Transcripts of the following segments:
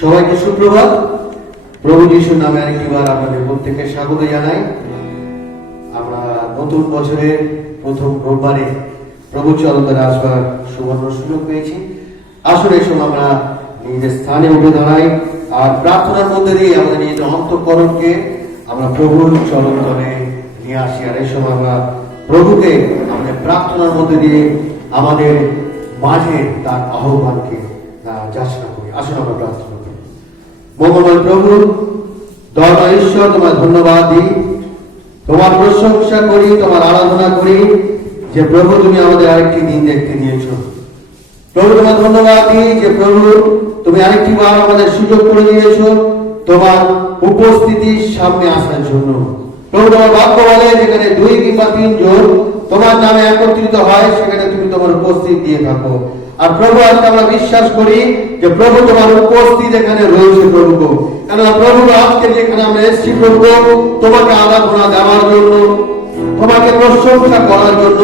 সবাইকে সুপ্রভাত। প্রভু যিশুর নামে আরেকটিবার আপনাদের প্রত্যেককে স্বাগত জানাই। আমরা নতুন বছরের প্রথম রোববারে প্রভু চরণে আসবার সুবর্ণ সুযোগ পেয়েছি। আসলে এই সময় আমরা নিজের স্থানে উঠে দাঁড়াই আর প্রার্থনার মধ্যে দিয়ে আমাদের নিজেদের অন্তঃকরণকে আমরা প্রভুর চরণতলে নিয়ে আসি। আর এই সময় আমরা প্রভুকে আমাদের প্রার্থনার মধ্যে দিয়ে আমাদের মাঝে তার আহ্বানকে যাচনা করি। আসুন আমরা প্রার্থনা করি। মঙ্গলময় প্রভু, দয়াময় ঈশ্বর, তোমার ধন্যবাদ দিই, তোমার প্রশংসা করি, তোমার আরাধনা করি যে প্রভু তুমি আমাদের আরেকটি দিন দেখতে নিয়েছো। প্রভু তোমার ধন্যবাদ দিই যে প্রভু তুমি আরেকটি বার আমাদের সুযোগ করে দিয়েছো তোমার উপস্থিতির সামনে আসার জন্য। প্রভু তোমার বাক্য বলে যেখানে 2 কিংবা 3 জন তোমার নামে একত্রিত হয় সেখানে তুমি তোমার উপস্থিতি দিয়ে থাকো। আর প্রভু আজকে আমরা বিশ্বাস করি যে প্রভু তোমার উপস্থিতি এখানে রয়েছে প্রভু। কেন প্রভু আজকে যেখানে আমরা এসেছি প্রভু তোমাকে আরাধনা দেওয়ার জন্য, তোমাকে প্রশংসা করার জন্য,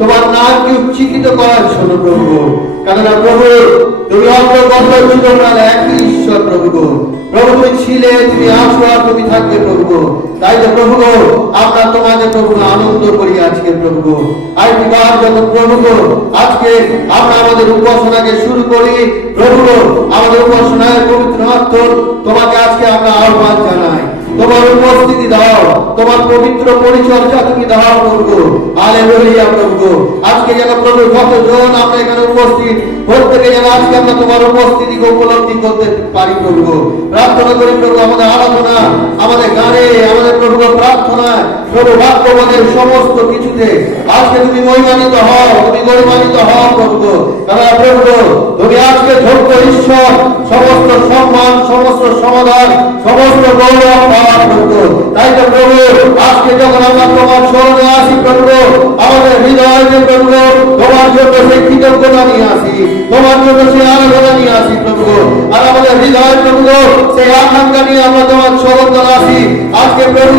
তোমার নামকে উচ্চীকৃত করার জন্য প্রভু। কেননা প্রভু তুমি অগ্রগত ছিল না, একই ঈশ্বর প্রভু। প্রভু তুমি ছিলে, তুমি আসো আর তুমি থাকবে প্রভু। তাই তো প্রভু আমরা তোমাদের প্রভু আনন্দ করি আজকে প্রভু। আজকে বার যখন প্রভু আজকে আমরা আমাদের উপাসনাকে শুরু করি প্রভু, আমাদের উপাসনায় পবিত্র হাত তোমাকে আজকে আমরা আহ্বান জানাই। তোমার উপস্থিতি দাও, তোমার পবিত্র পরিচর্যা তুমি দাও প্রভু। হালেলুয়া প্রভু। আজকে যেন প্রভু কতজন আমরা এখানে উপস্থিত প্রত্যেকে যেন আজকে আমরা তোমার উপস্থিতিকে উপলব্ধি করতে পারি প্রভু। প্রার্থনা করি প্রভু আমাদের আরাধনা, আমাদের গানে, আমাদের প্রভু প্রার্থনায় প্রভু বাক্যবাদের সমস্ত কিছুতে আজকে তুমি মহিমান্বিত হও, তুমি গরিমান্বিত হও প্রভু। কারণ প্রভু তুমি আজকে যোগ্য ঈশ্বর, সমস্ত সম্মান, সমস্ত সমাধান, সমস্ত গৌরব পাওয়ার প্রভু। তাই তো প্রভু আজকে যখন আমরা তোমার স্মরণে আসি প্রভু, আমাদের হৃদয়কে প্রভু তোমার জন্য সেই কৃতজ্ঞতা নিয়ে আসি, তোমার জন্য সেই আরাধনা নিয়ে আসি প্রভু। আর আমাদের হৃদয় প্রভু সেই আকাঙ্ক্ষা নিয়ে আমরা তোমার স্মরণে আসি। আজকে প্রভু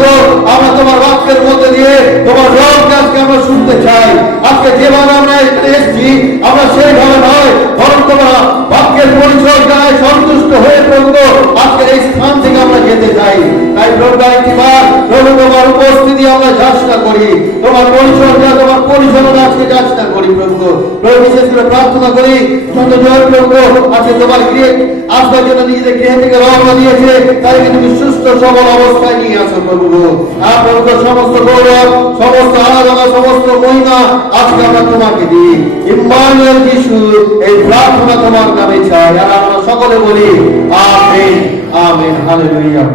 আমরা তোমার বাক্যের মধ্যে দিয়ে তোমার রবকে আজকে আমরা শুনতে চাই। আজকে যেভাবে আমরা এখানে এসেছি আমরা সেইভাবে নয়, বরং তোমার বাক্যের পরিচর্যায় সন্তুষ্ট হয়ে প্রভু আজকের এই স্থান থেকে আমরা যেতে চাই। তাই প্রভু একটিবার প্রভু তোমার উপস্থিতি আমরা যাচনা করি, তোমার পরিচর্যা, তোমার পরিচালনা আজকে যাচনা করি প্রভু। প্রভু বিশেষ করে প্রার্থনা করি যতজন প্রভু আজকে তোমার গৃহে আসবার জন্য নিজেদের গৃহ থেকে রওনা দিয়েছে তাদেরকে তুমি সুস্থ সবল অবস্থায় নিয়ে আসো প্রভু। আর প্রভু সমস্ত গৌরব, সমস্ত আরাধনা, সমস্ত মহিমা আজকে আমরা তোমাকে দিই। ইম্মানুয়েল যিশু এই প্রার্থনা তোমার নামে চাই আর আমরা সকলে বলি আমেন, আমেন, হালেলুয়া।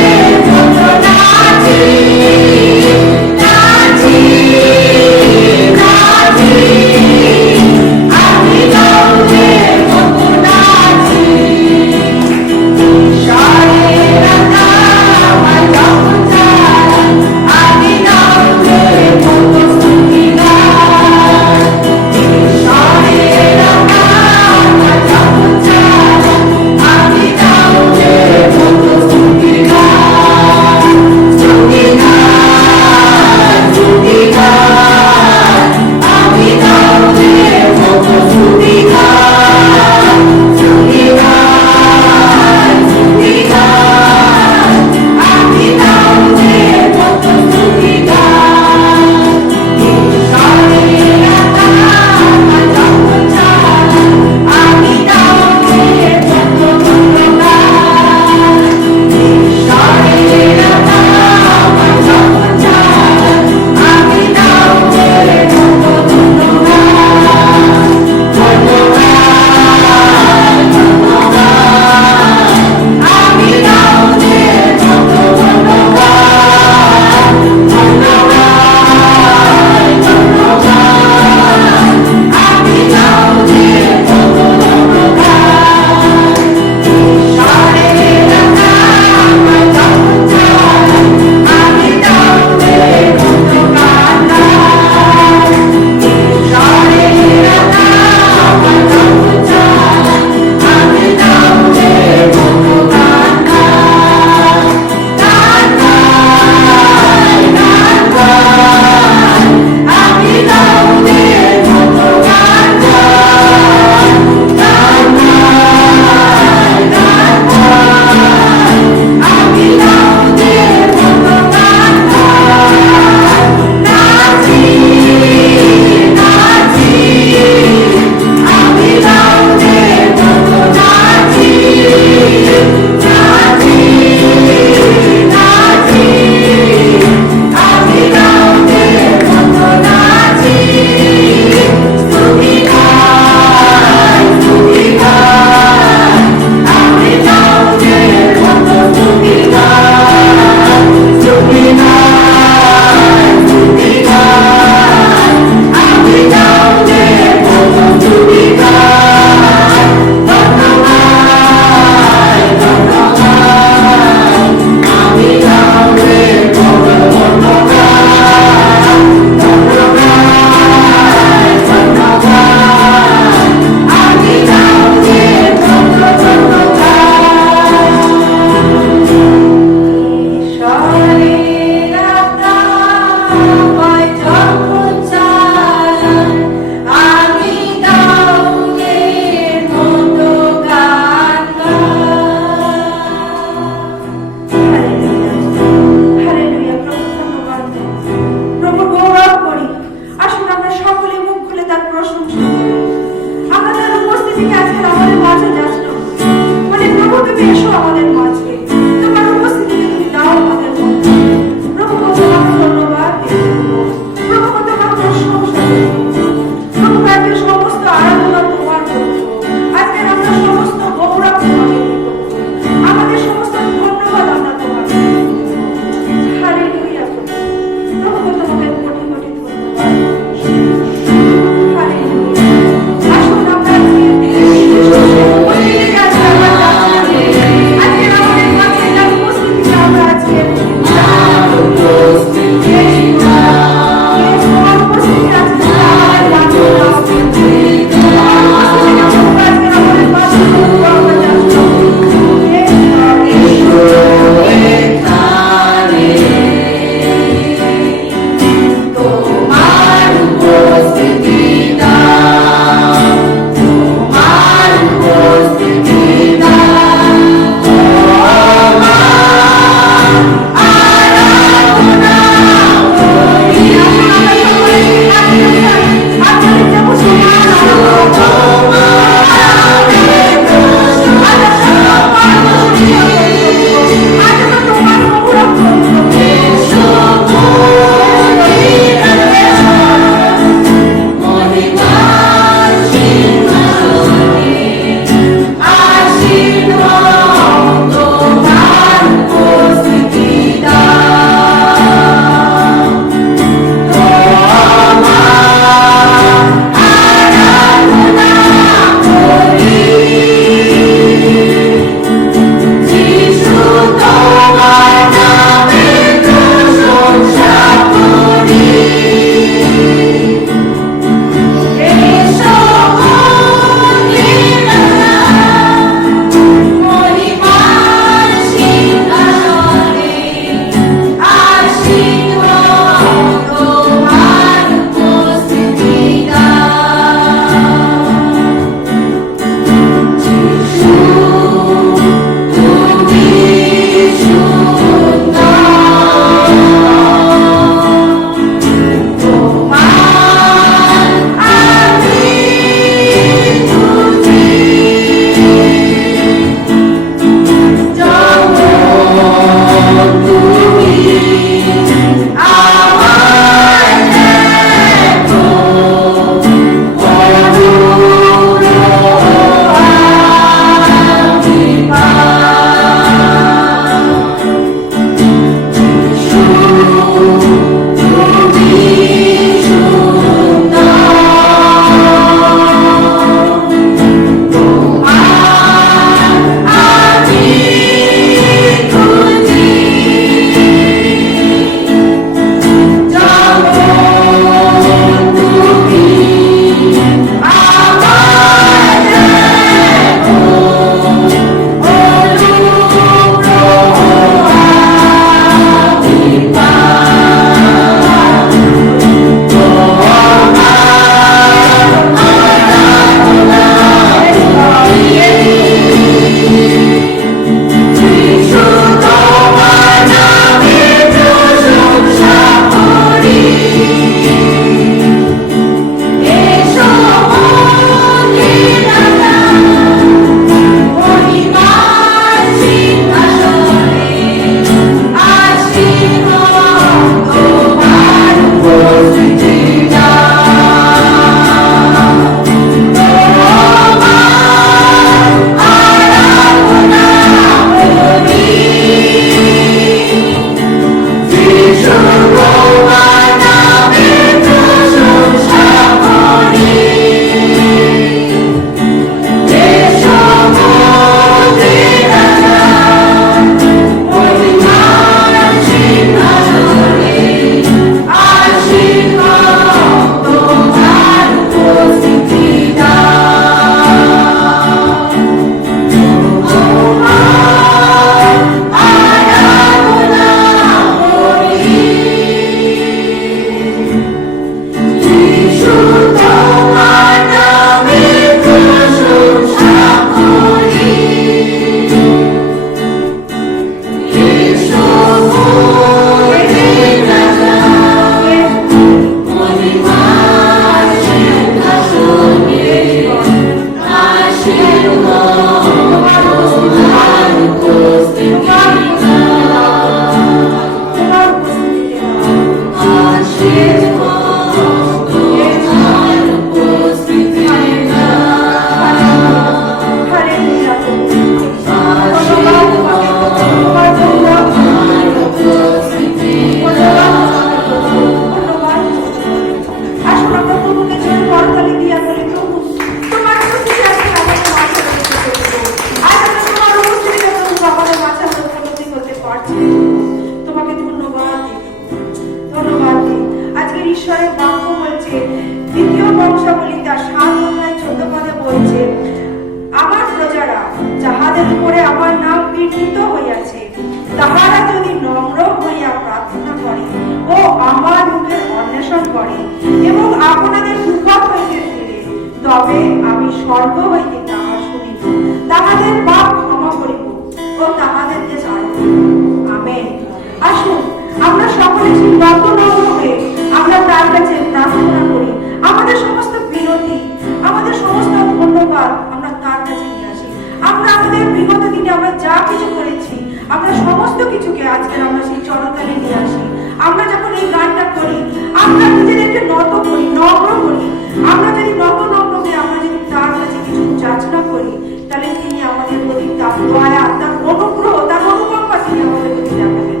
আমরা যা কিছু করেছি, আমরা সমস্ত কিছুকে আজকে আমরা সেই চরণতলে নিয়ে আসি। আমরা যখন এই গানটা করি, আমরা নিজেদেরকে নত করি, নম্র করি। আমরা যদি নম্র হয়ে আমরা যদি তার কাছে কিছু যাচনা করি, তাহলে তিনি আমাদের প্রতি তার দয়া, তার অনুগ্রহ, তার অনুকম্পা তিনি আমাদের প্রতি দেখাবেন।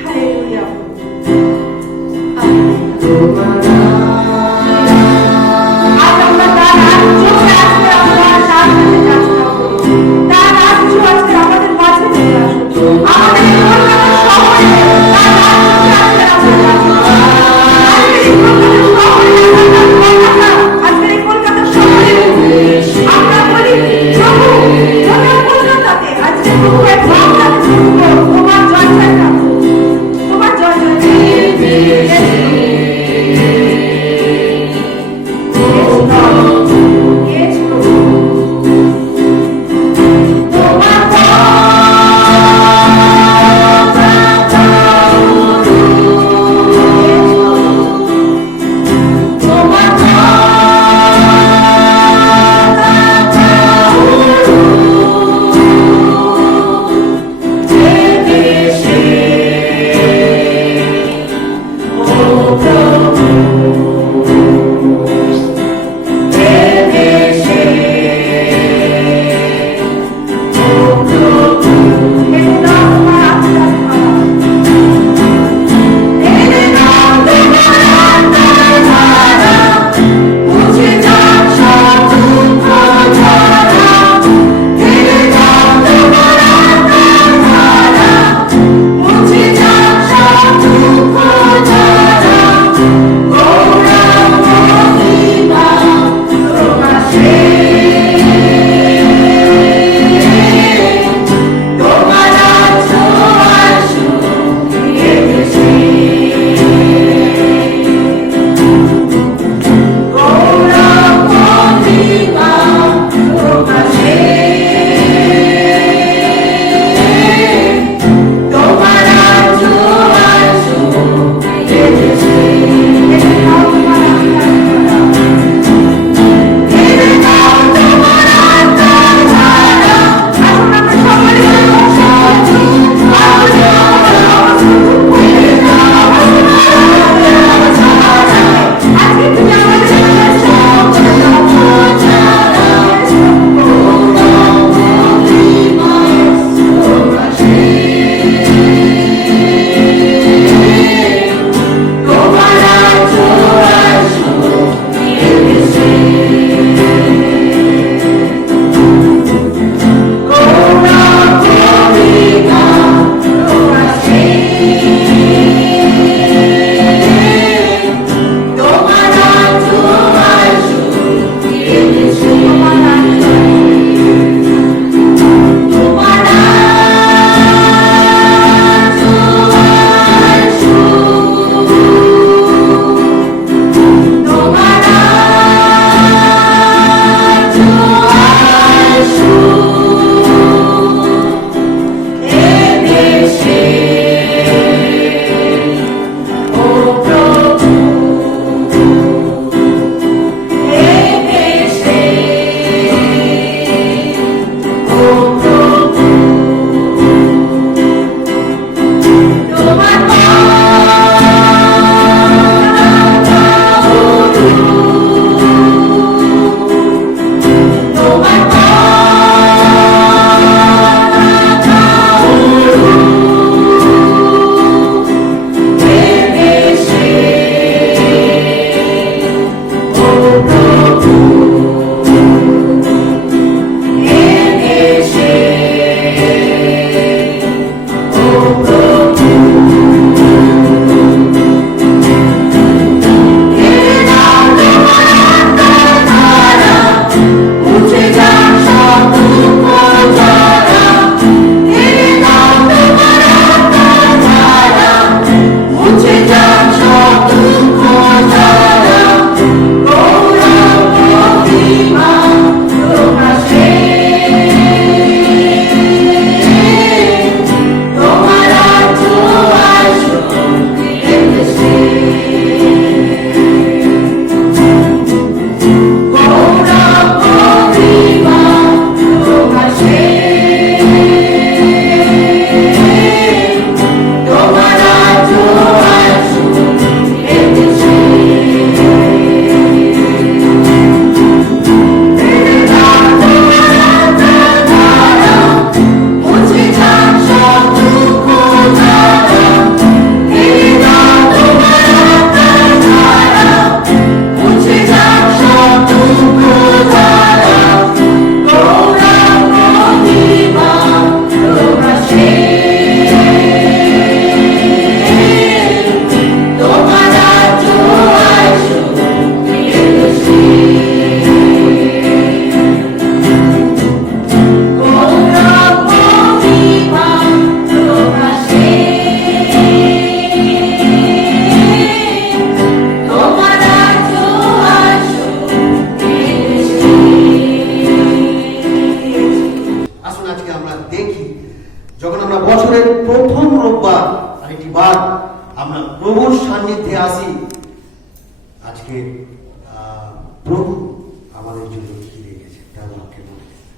হালেলুয়া। আজ আমরা তার রাজ্যকে আজকে আমরা তার কাছে যাচনা করি। তার রাজ্য আজকে আমাদের মাঝে চলে আসুন। আমাদের কলকাতা শহরে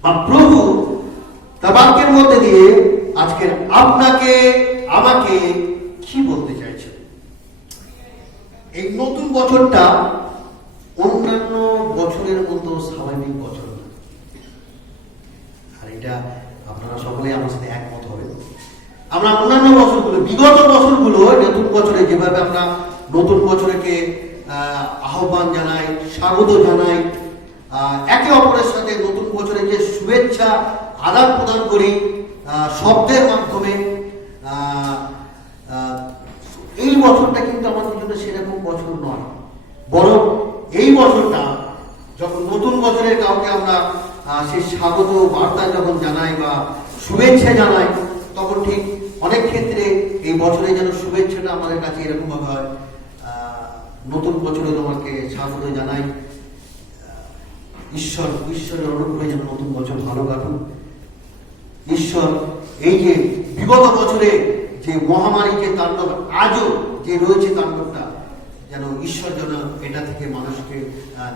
বা প্রভু তার বাক্যের মধ্যে দিয়ে আজকের আপনাকে আমাকে কি বলতে চাইছে? এই নতুন বছরটা অন্যান্য বছরের মতো স্বাভাবিক বছর না। আর এটা আপনারা সকলে আমার সাথে একমত হবে। আমরা অন্যান্য বছরগুলো, বিগত বছরগুলো নতুন বছরে যেভাবে আমরা নতুন বছরকে আহ্বান জানাই, স্বাগত জানাই, একে অপরের সাথে নতুন বছরে যে শুভেচ্ছা আদান প্রদান করি শব্দের মাধ্যমে, এই বছরটা কিন্তু আমাদের জন্য সেরকম বছর নয়। বরং এই বছরটা যখন নতুন বছরের কাউকে আমরা সেই স্বাগত বার্তা যখন জানাই বা শুভেচ্ছা জানাই, তখন ঠিক অনেক ক্ষেত্রে এই বছরে যেন শুভেচ্ছাটা আমাদের কাছে এরকম ভাবে হয়, নতুন বছরে তোমাকে স্বাগত জানাই, ঈশ্বরের অনুগ্রহে যেন নতুন বছর ভালো কাটুক। ঈশ্বর এই যে বিগত বছরে যে মহামারী যে তাণ্ডব, আজও যে রয়েছে তাণ্ডবটা, যেন ঈশ্বর যেন এটা থেকে মানুষকে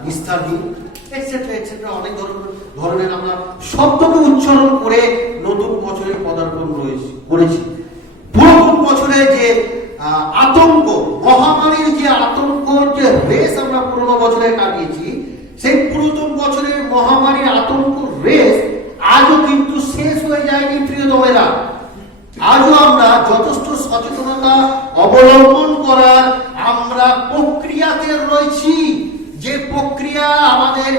নিস্তার দিন, এটসেট্রা এটসেট্রা অনেক ধরনের আমরা শব্দকে উচ্চারণ করে নতুন বছরের পদার্পণ করেছি। পুরাতন বছরে যে আতঙ্ক, মহামারীর যে আতঙ্ক, যে রেস আমরা পুরনো বছরে কাটিয়েছি, সেই পুরাতন বছরের মহামারীর আতঙ্ক রেস আজও কিন্তু শেষ হয়ে যায়নি প্রিয়তমেরা। আজও আমরা যথেষ্ট সচেতনতা অবলম্বন করার আমরা প্রক্রিয়াতে রয়েছি। যে প্রক্রিয়া আমাদের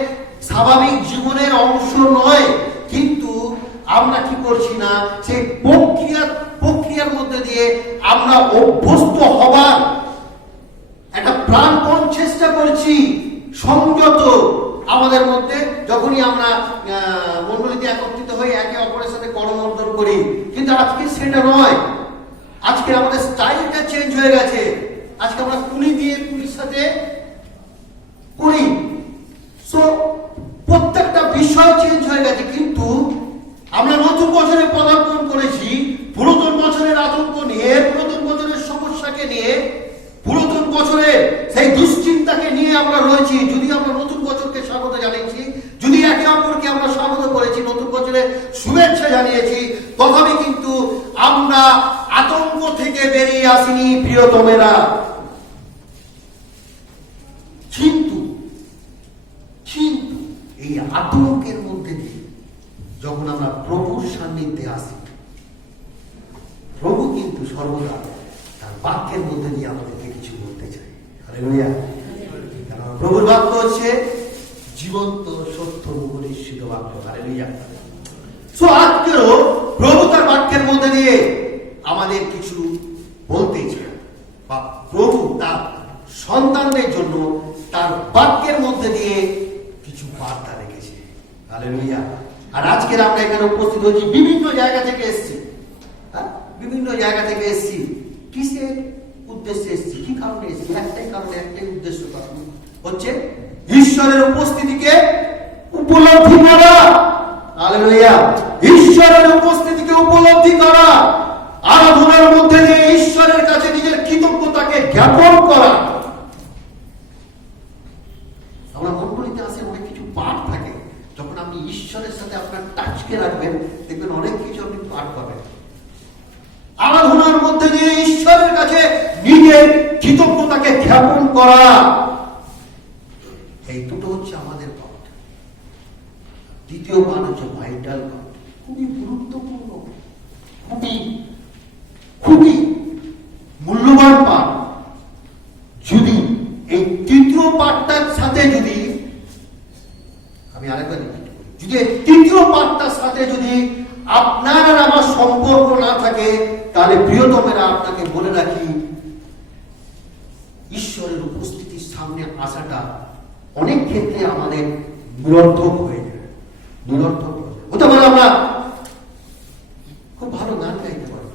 স্বাভাবিক জীবনের অংশ নয়, কিন্তু আমরা কি করছি না, সেই প্রক্রিয়ার মধ্যে দিয়ে আমরা অভ্যস্ত হবার একটা প্রাণপণ চেষ্টা করছি। সংযত আমাদের মধ্যে যখনই আমরা মণ্ডলীতে একত্রিত হয়ে একে অপরের সাথে করমর্দন করি, কিন্তু আজকে সেটা নয়। আজকে আমাদের স্টাইলটা চেঞ্জ হয়ে গেছে। আজকে আমরা কুলি দিয়ে কুলির সাথে করি, সো প্রত্যেকটা বিষয় চেঞ্জ হয়ে গেছে। কিন্তু আমরা নতুন বছরে পদার্পণ করেছি পুরাতন বছরের আতঙ্ক নিয়ে, পুরাতন বছরের সমস্যাকে নিয়ে, পুরাতন বছরের সেই দুশ্চিন্তাকে নিয়ে আমরা রয়েছি। যদি আমরা নতুন বছরকে স্বাগত জানিয়েছি, যদি একে অপরকে আমরা স্বাগত করেছি, নতুন বছরে শুভেচ্ছা জানিয়েছি, তথাপি কিন্তু আমরা আতঙ্ক থেকে বেরিয়ে আসিনি প্রিয়তমেরা। কিন্তু এই আতঙ্কের মধ্যে দিয়ে যখন আমরা প্রভুর সান্নিধ্যে আসি, প্রভু কিন্তু সর্বদা তার বাক্যের মধ্যে দিয়ে আমাদেরকে কিছু বলতে চায়। হালেলুয়া। কারণ প্রভুর বাক্য হচ্ছে জীবন্ত, সত্য, উপনিষিদ্ধ বাক্য। হালেলুয়া। সো আজকেও প্রভু তার বাক্যের মধ্যে দিয়ে আমাদের কিছু বলতে চায়, বা প্রভু তার সন্তানদের জন্য তার বাক্যের মধ্যে দিয়ে কিছু বার্তা রেখেছে। হালেলুয়া। আর আজকের আমরা এখানে উপস্থিত হয়েছি, বিভিন্ন জায়গা থেকে এসেছি, বিভিন্ন জায়গা থেকে এসেছি। কিসের উদ্দেশ্যে এসেছি, কি কারণে এসেছি? একটাই কারণে, একটাই উদ্দেশ্য, কারণ হচ্ছে ঈশ্বরের উপস্থিতিকে উপলব্ধি করা। হালেলুয়া। ঈশ্বরের উপস্থিতিকে উপলব্ধি করা, আরাধনার মধ্যে দিয়ে ঈশ্বরের কাছে নিজের কৃতজ্ঞতাকে জ্ঞাপন করা। আমরা মণ্ডলীতে আসে অনেক কিছু পাঠ থাকে, যখন আপনি ঈশ্বরের সাথে আপনার টাচকে রাখবেন, দেখবেন অনেক কিছু আপনি পাঠ পাবেন। আরাধনার মধ্যে দিয়ে ঈশ্বরের কাছে নিজের কৃতজ্ঞতাকে জ্ঞাপন করা, এই দুটো হচ্ছে আমাদের পাঠ। দ্বিতীয় পাঠ হচ্ছে ভাইটাল পাঠ, খুবই গুরুত্বপূর্ণ, খুবই মূল্যবান পাঠ। যদি এই তৃতীয় পাঠটার সাথে যদি আমি আরেকবার যদি এই তৃতীয় পাঠটার সাথে যদি আপনার আর আমার সম্পর্ক না থাকে, তাহলে প্রিয়তমেরা আপনাকে বলে রাখি, ঈশ্বরের উপস্থিতির সামনে আসাটা অনেক ক্ষেত্রে আমাদের নিরর্থক হয়ে যায়। নিরর্থক হতে পারে আমরা খুব ভালো গান গাইতে পারি,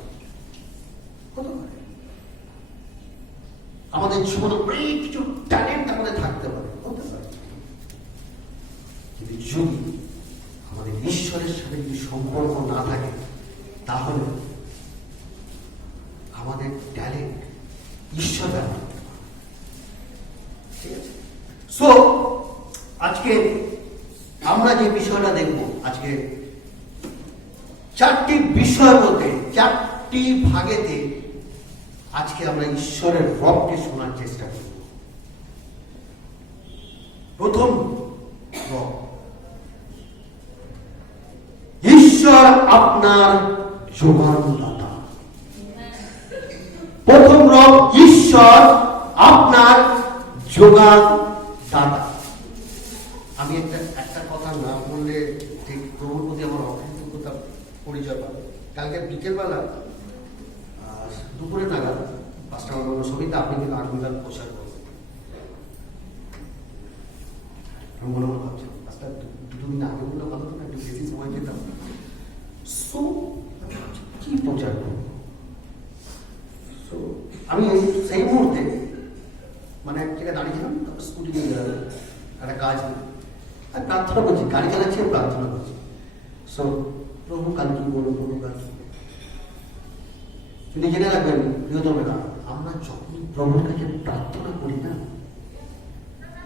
হতে পারে আমাদের জীবনে অনেক কিছু ট্যালেন্ট আমাদের থাকতে পারে, হতে পারে, কিন্তু যদি আমাদের ঈশ্বরের সাথে যদি সম্পর্ক না থাকে, তাহলে আমাদের ট্যালেন্ট ঈশ্বর ব্যবহার করতে পারে। ঠিক আছে? সো আজকে আমরা যে বিষয়টা দেখব, আজকে চারটি বিষয়ের মধ্যে, চারটি ভাগেতে আজকে আমরা ঈশ্বরের রবকে শোনার চেষ্টা করব। প্রথম রব, ঈশ্বর আপনার যোগানদাতা। প্রথম রব ঈশ্বর আপনার যোগানদাতা। আমি একটা কথা না বললে ঠিক প্রভুর প্রতি আমার অকৃতজ্ঞতা পরিচয় পাবে। কালকে বিকেলবেলা দুপুরে নাগাদ পাঁচটা বাজানো সবিতা আপনি কিন্তু আগামীকাল প্রচার করবেন। আমি মনে মনে ভাবছি পাঁচটা দুটো দিন আগে বললে ভালো হতো না, একটু বেশি সময় পেতাম। কি প্রচার করবো? আমি সেই মুহূর্তে মানে এক জায়গায় দাঁড়িয়েছিলাম, তারপর স্কুটি নিয়ে গেলাম একটা কাজ, আর প্রার্থনা করছি, গাড়ি চালাচ্ছি আর প্রার্থনা করছি। প্রভু কাল কি বলবো, প্রভু কাল কি বলবো। তিনি জেনে রাখবেন প্রিয়তমেরা, আমরা যখন প্রভুর কাছে প্রার্থনা করি না,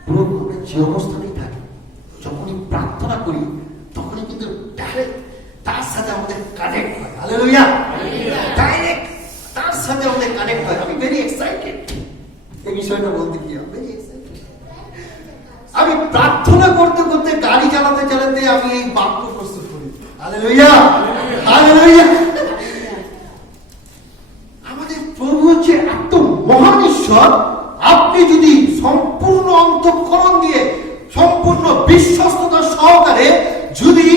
প্রভু আমরা যে অবস্থাতেই থাকি, যখনই প্রার্থনা করি তখনই কিন্তু ডাইরেক্ট তার সাথে আমাদের কানেক্ট হয়। হালেলুয়া, ডাইরেক্ট তার সাথে আমাদের কানেক্ট হয়। আমি ভেরি এক্সাইটেড এই বিষয়টা বলতে গিয়ে, ভেরি এক্সাইটেড। আমি প্রার্থনা করতে করতে গাড়ি চালাতে চালাতে আমি এই বাক্য প্রস্তুত করি। Hallelujah, hallelujah. আমাদের প্রভু হচ্ছে এত মহান ঈশ্বর, আপনি যদি সম্পূর্ণ অন্তঃকরণ দিয়ে, সম্পূর্ণ বিশ্বস্ততা সহকারে যদি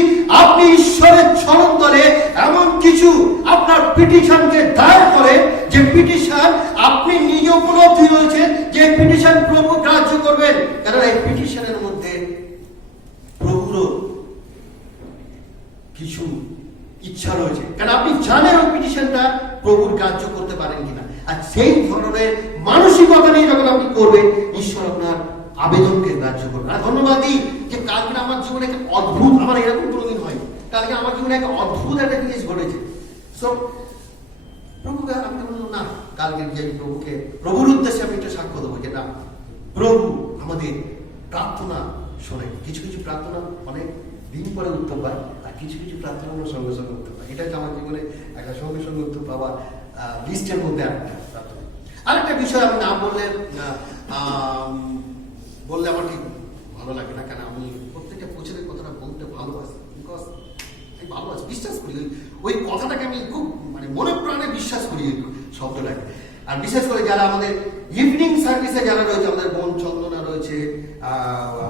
আপনি ঈশ্বরের চরণ তলে এমন কিছু আপনার পিটিশনকে দায়ের করেন, যে পিটিশন আপনি নিজে উপলব্ধি রয়েছে যে পিটিশন প্রভু গ্রাহ্য করবেন, কারণ এই পিটিশনের মধ্যে প্রভুরও কিছু ইচ্ছা রয়েছে, কারণ আপনি জানেন ওই পিটিশনটা প্রভুর গ্রাহ্য করতে পারেন কিনা। আর সেই ধরনের মানসিকতা নিয়ে যখন আপনি করবেন, ঈশ্বর আপনার আবেদনকে গ্রাহ্য করবেন। আর ধন্যবাদ দিই যে কালকে আমার জীবনে একটা অদ্ভুত, আমার এরকম কোনোদিন হয়, কালকে আমার জীবনে একটা অদ্ভুত একটা জিনিস ঘটেছে। প্রভুকে আমি বললাম না, কালকে যে প্রভুকে, প্রভুর উদ্দেশ্যে আমি একটা সাক্ষ্য দেবো যে না, প্রভু আমাদের প্রার্থনা শোনে। কিছু কিছু প্রার্থনা অনেক দিন পরে উত্তর পায়, আর কিছু কিছু প্রার্থনা আমরা সঙ্গে সঙ্গে উত্তর পাই। এটা হচ্ছে আমার জীবনে একটা সঙ্গে সঙ্গে উত্তর পাওয়ার লিস্টের মধ্যে একটা প্রার্থনা। আরেকটা বিষয় আমি না বললে আমার ঠিক ভালো লাগে না, কারণ আমি প্রত্যেকটা প্রচারের কথাটা বলতে ভালোবাসি, বিকজ আমি ভালোবাসি, বিশ্বাস করি ওই কথাটাকে, আমি খুব মানে মনে প্রাণে বিশ্বাস করি ওই শব্দটাকে। আর বিশেষ করে যারা আমাদের ইভিনিং সার্ভিসে যারা রয়েছে, আমাদের বোন চন্দনা রয়েছে,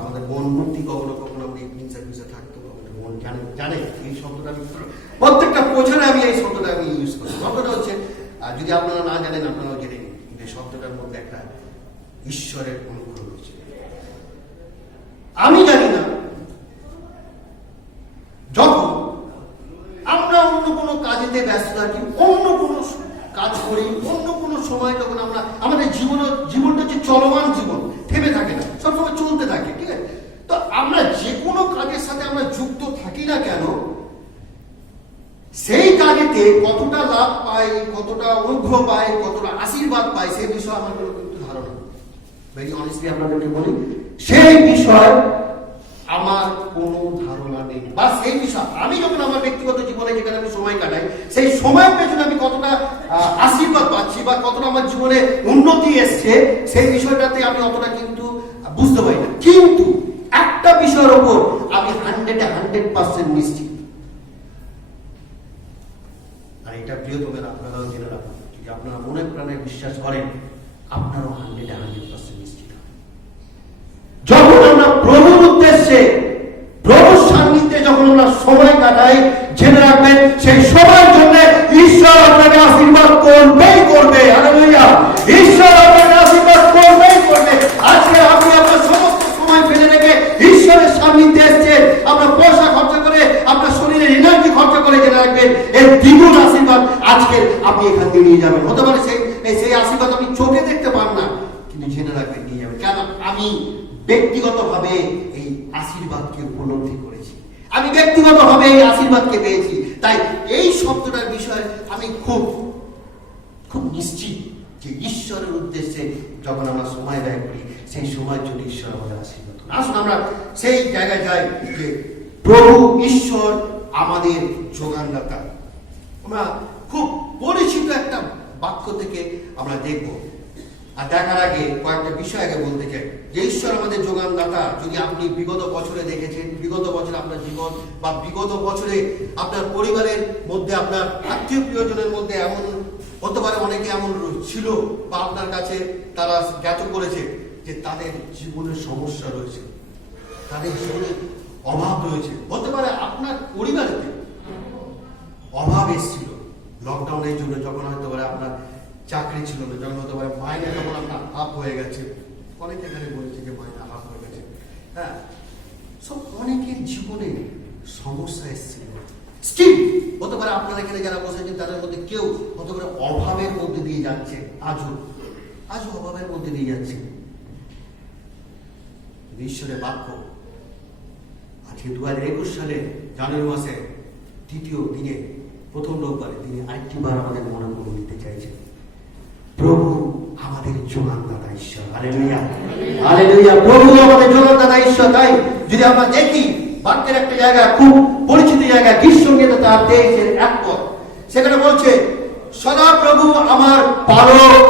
আমাদের বোন মুক্তি, কখনো কখনো আমরা ইভিনিং সার্ভিসে থাকতো, আমাদের বোন জানে এই শব্দটা আমি প্রত্যেকটা প্রচারে আমি এই শব্দটা আমি ইউজ করি। শব্দটা হচ্ছে, যদি আপনারা না জানেন আপনারাও জেনে নিন, যে শব্দটার মধ্যে একটা ঈশ্বরের অনুগ্রহ রয়েছে। আমি জানি না, যখন আমরা অন্য কোনো কাজেতে ব্যস্ত থাকি, অন্য কোনো কাজ করি, অন্য কোনো সময় যখন আমরা আমাদের জীবনটা হচ্ছে চলমান জীবন, থেমে থাকে না, সবসময় চলতে থাকে, ঠিক আছে? তো আমরা যে কোনো কাজের সাথে আমরা যুক্ত থাকি না কেন, সেই কাজেতে কতটা লাভ পাই, কতটা অনুগ্রহ পাই, কতটা আশীর্বাদ পাই, সেই বিষয়ে আমার কোনো কিন্তু ধারণা, ভেরি অনেস্টলি আপনাদেরকে বলি, সেই বিষয় আমার কোনো ধারণা নেই। বা সেই বিষয় আমি যখন আমার ব্যক্তিগত জীবনে যেখানে আমি সময় কাটাই, সেই সময়ের পেছনে আমি কতটা আশীর্বাদ পাচ্ছি বা কতটা আমার জীবনে উন্নতি এসছে, সেই বিষয়টাতে আমি অতটা কিন্তু বুঝতে পারি না। কিন্তু একটা বিষয়ের ওপর আমি 100% নিশ্চিত, আর এটা প্রিয়তমের আপনারাও জেনে রাখুন, যদি আপনারা মনে প্রাণে বিশ্বাস করেন, আপনারও 100% নিশ্চিত। যখন আমরা প্রভুর উদ্দেশ্যে, প্রভুর সান্নিধ্যে যখন আমরা সময় কাটাই, জেনে রাখবেন সেই সময়ের জন্য ঈশ্বর আপনাকে আশীর্বাদ করবেই করবে। হালেলুয়া, ঈশ্বর আপনাকে আশীর্বাদ করবেই করবে। আজকে আপনি আপনার সমস্ত সময় ফেলে রেখে ঈশ্বরের সান্নিধ্যে এসেছেন, আপনার পয়সা খরচা করে, আপনার শরীরের এনার্জি খরচা করে, জেনে রাখবেন এর দ্বিগুণ আশীর্বাদ আজকে আপনি এখান থেকে নিয়ে যাবেন। হতে পারে সেই আশীর্বাদ আপনি চোখে দেখতে পান না, কিন্তু জেনে রাখবেন নিয়ে যাবেন। কেন? আমি ব্যক্তিগতভাবে এই আশীর্বাদকে উপলব্ধি করেছি, আমি ব্যক্তিগতভাবে এই আশীর্বাদকে পেয়েছি। তাই এই শব্দটার বিষয়ে আমি খুব খুব নিশ্চিত যে ঈশ্বরের উদ্দেশ্যে যখন আমরা সময় ব্যয় করি, সেই সময়ের জন্য ঈশ্বর আমাদের আশীর্বাদ। আসুন আমরা সেই জায়গায় যাই যে প্রভু ঈশ্বর আমাদের যোগানদাতা। আমরা খুব পরিচিত একটা বাক্য থেকে আমরা দেখব। আর দেখার আগে কয়েকটা বিষয় আগে বলতে চাই যে ঈশ্বর আমাদের যোগানদাতা। যদি আপনি বিগত বছরে দেখেছেন, বিগত বছরে আপনার জীবন বা বিগত বছরে আপনার পরিবারের মধ্যে, আপনার আত্মীয় প্রিয়জনের মধ্যে এমন হতে পারে, অনেকে এমন ছিল বা আপনার কাছে তারা জ্ঞাত করেছে যে তাদের জীবনের সমস্যা রয়েছে, তাদের জীবনে অভাব রয়েছে। হতে পারে আপনার পরিবারেতে অভাব এসেছিল লকডাউনের জন্য, যখন হতে পারে আপনার চাকরি ছিল না, যখন হতে পারে মাইনে যখন আপনার হাফ হয়ে গেছে, অনেকে এখানে বলেছে যে মাইনে হাফ হয়ে গেছে। হ্যাঁ, সব অনেকের জীবনে সমস্যা এসেছিল। স্টিল হতে পারে আপনারা এখানে যারা বসেছেন তাদের মধ্যে কেউ হতে পারে অভাবের মধ্যে দিয়ে যাচ্ছে, আজও অভাবের মধ্যে দিয়ে যাচ্ছে। ঈশ্বরের বাক্য আজকে 2021 সালে জানুয়ারি মাসে তৃতীয় দিনে, প্রথম রোববারে তিনি আরেকটি বার আমাদের মনে করে দিতে চাইছেন, প্রভু আমাদের যোগানদাতা ঈশ্বর। Hallelujah, hallelujah. প্রভু আমাদের যোগানদাতা ঈশ্বর। তাই যদি আমরা দেখি বাক্যের একটা জায়গা, খুব পরিচিত জায়গা, গীতসঙ্গীতে তার 23-এর 1 পদ, সেখানে বলছে, সদা প্রভু আমার পালক,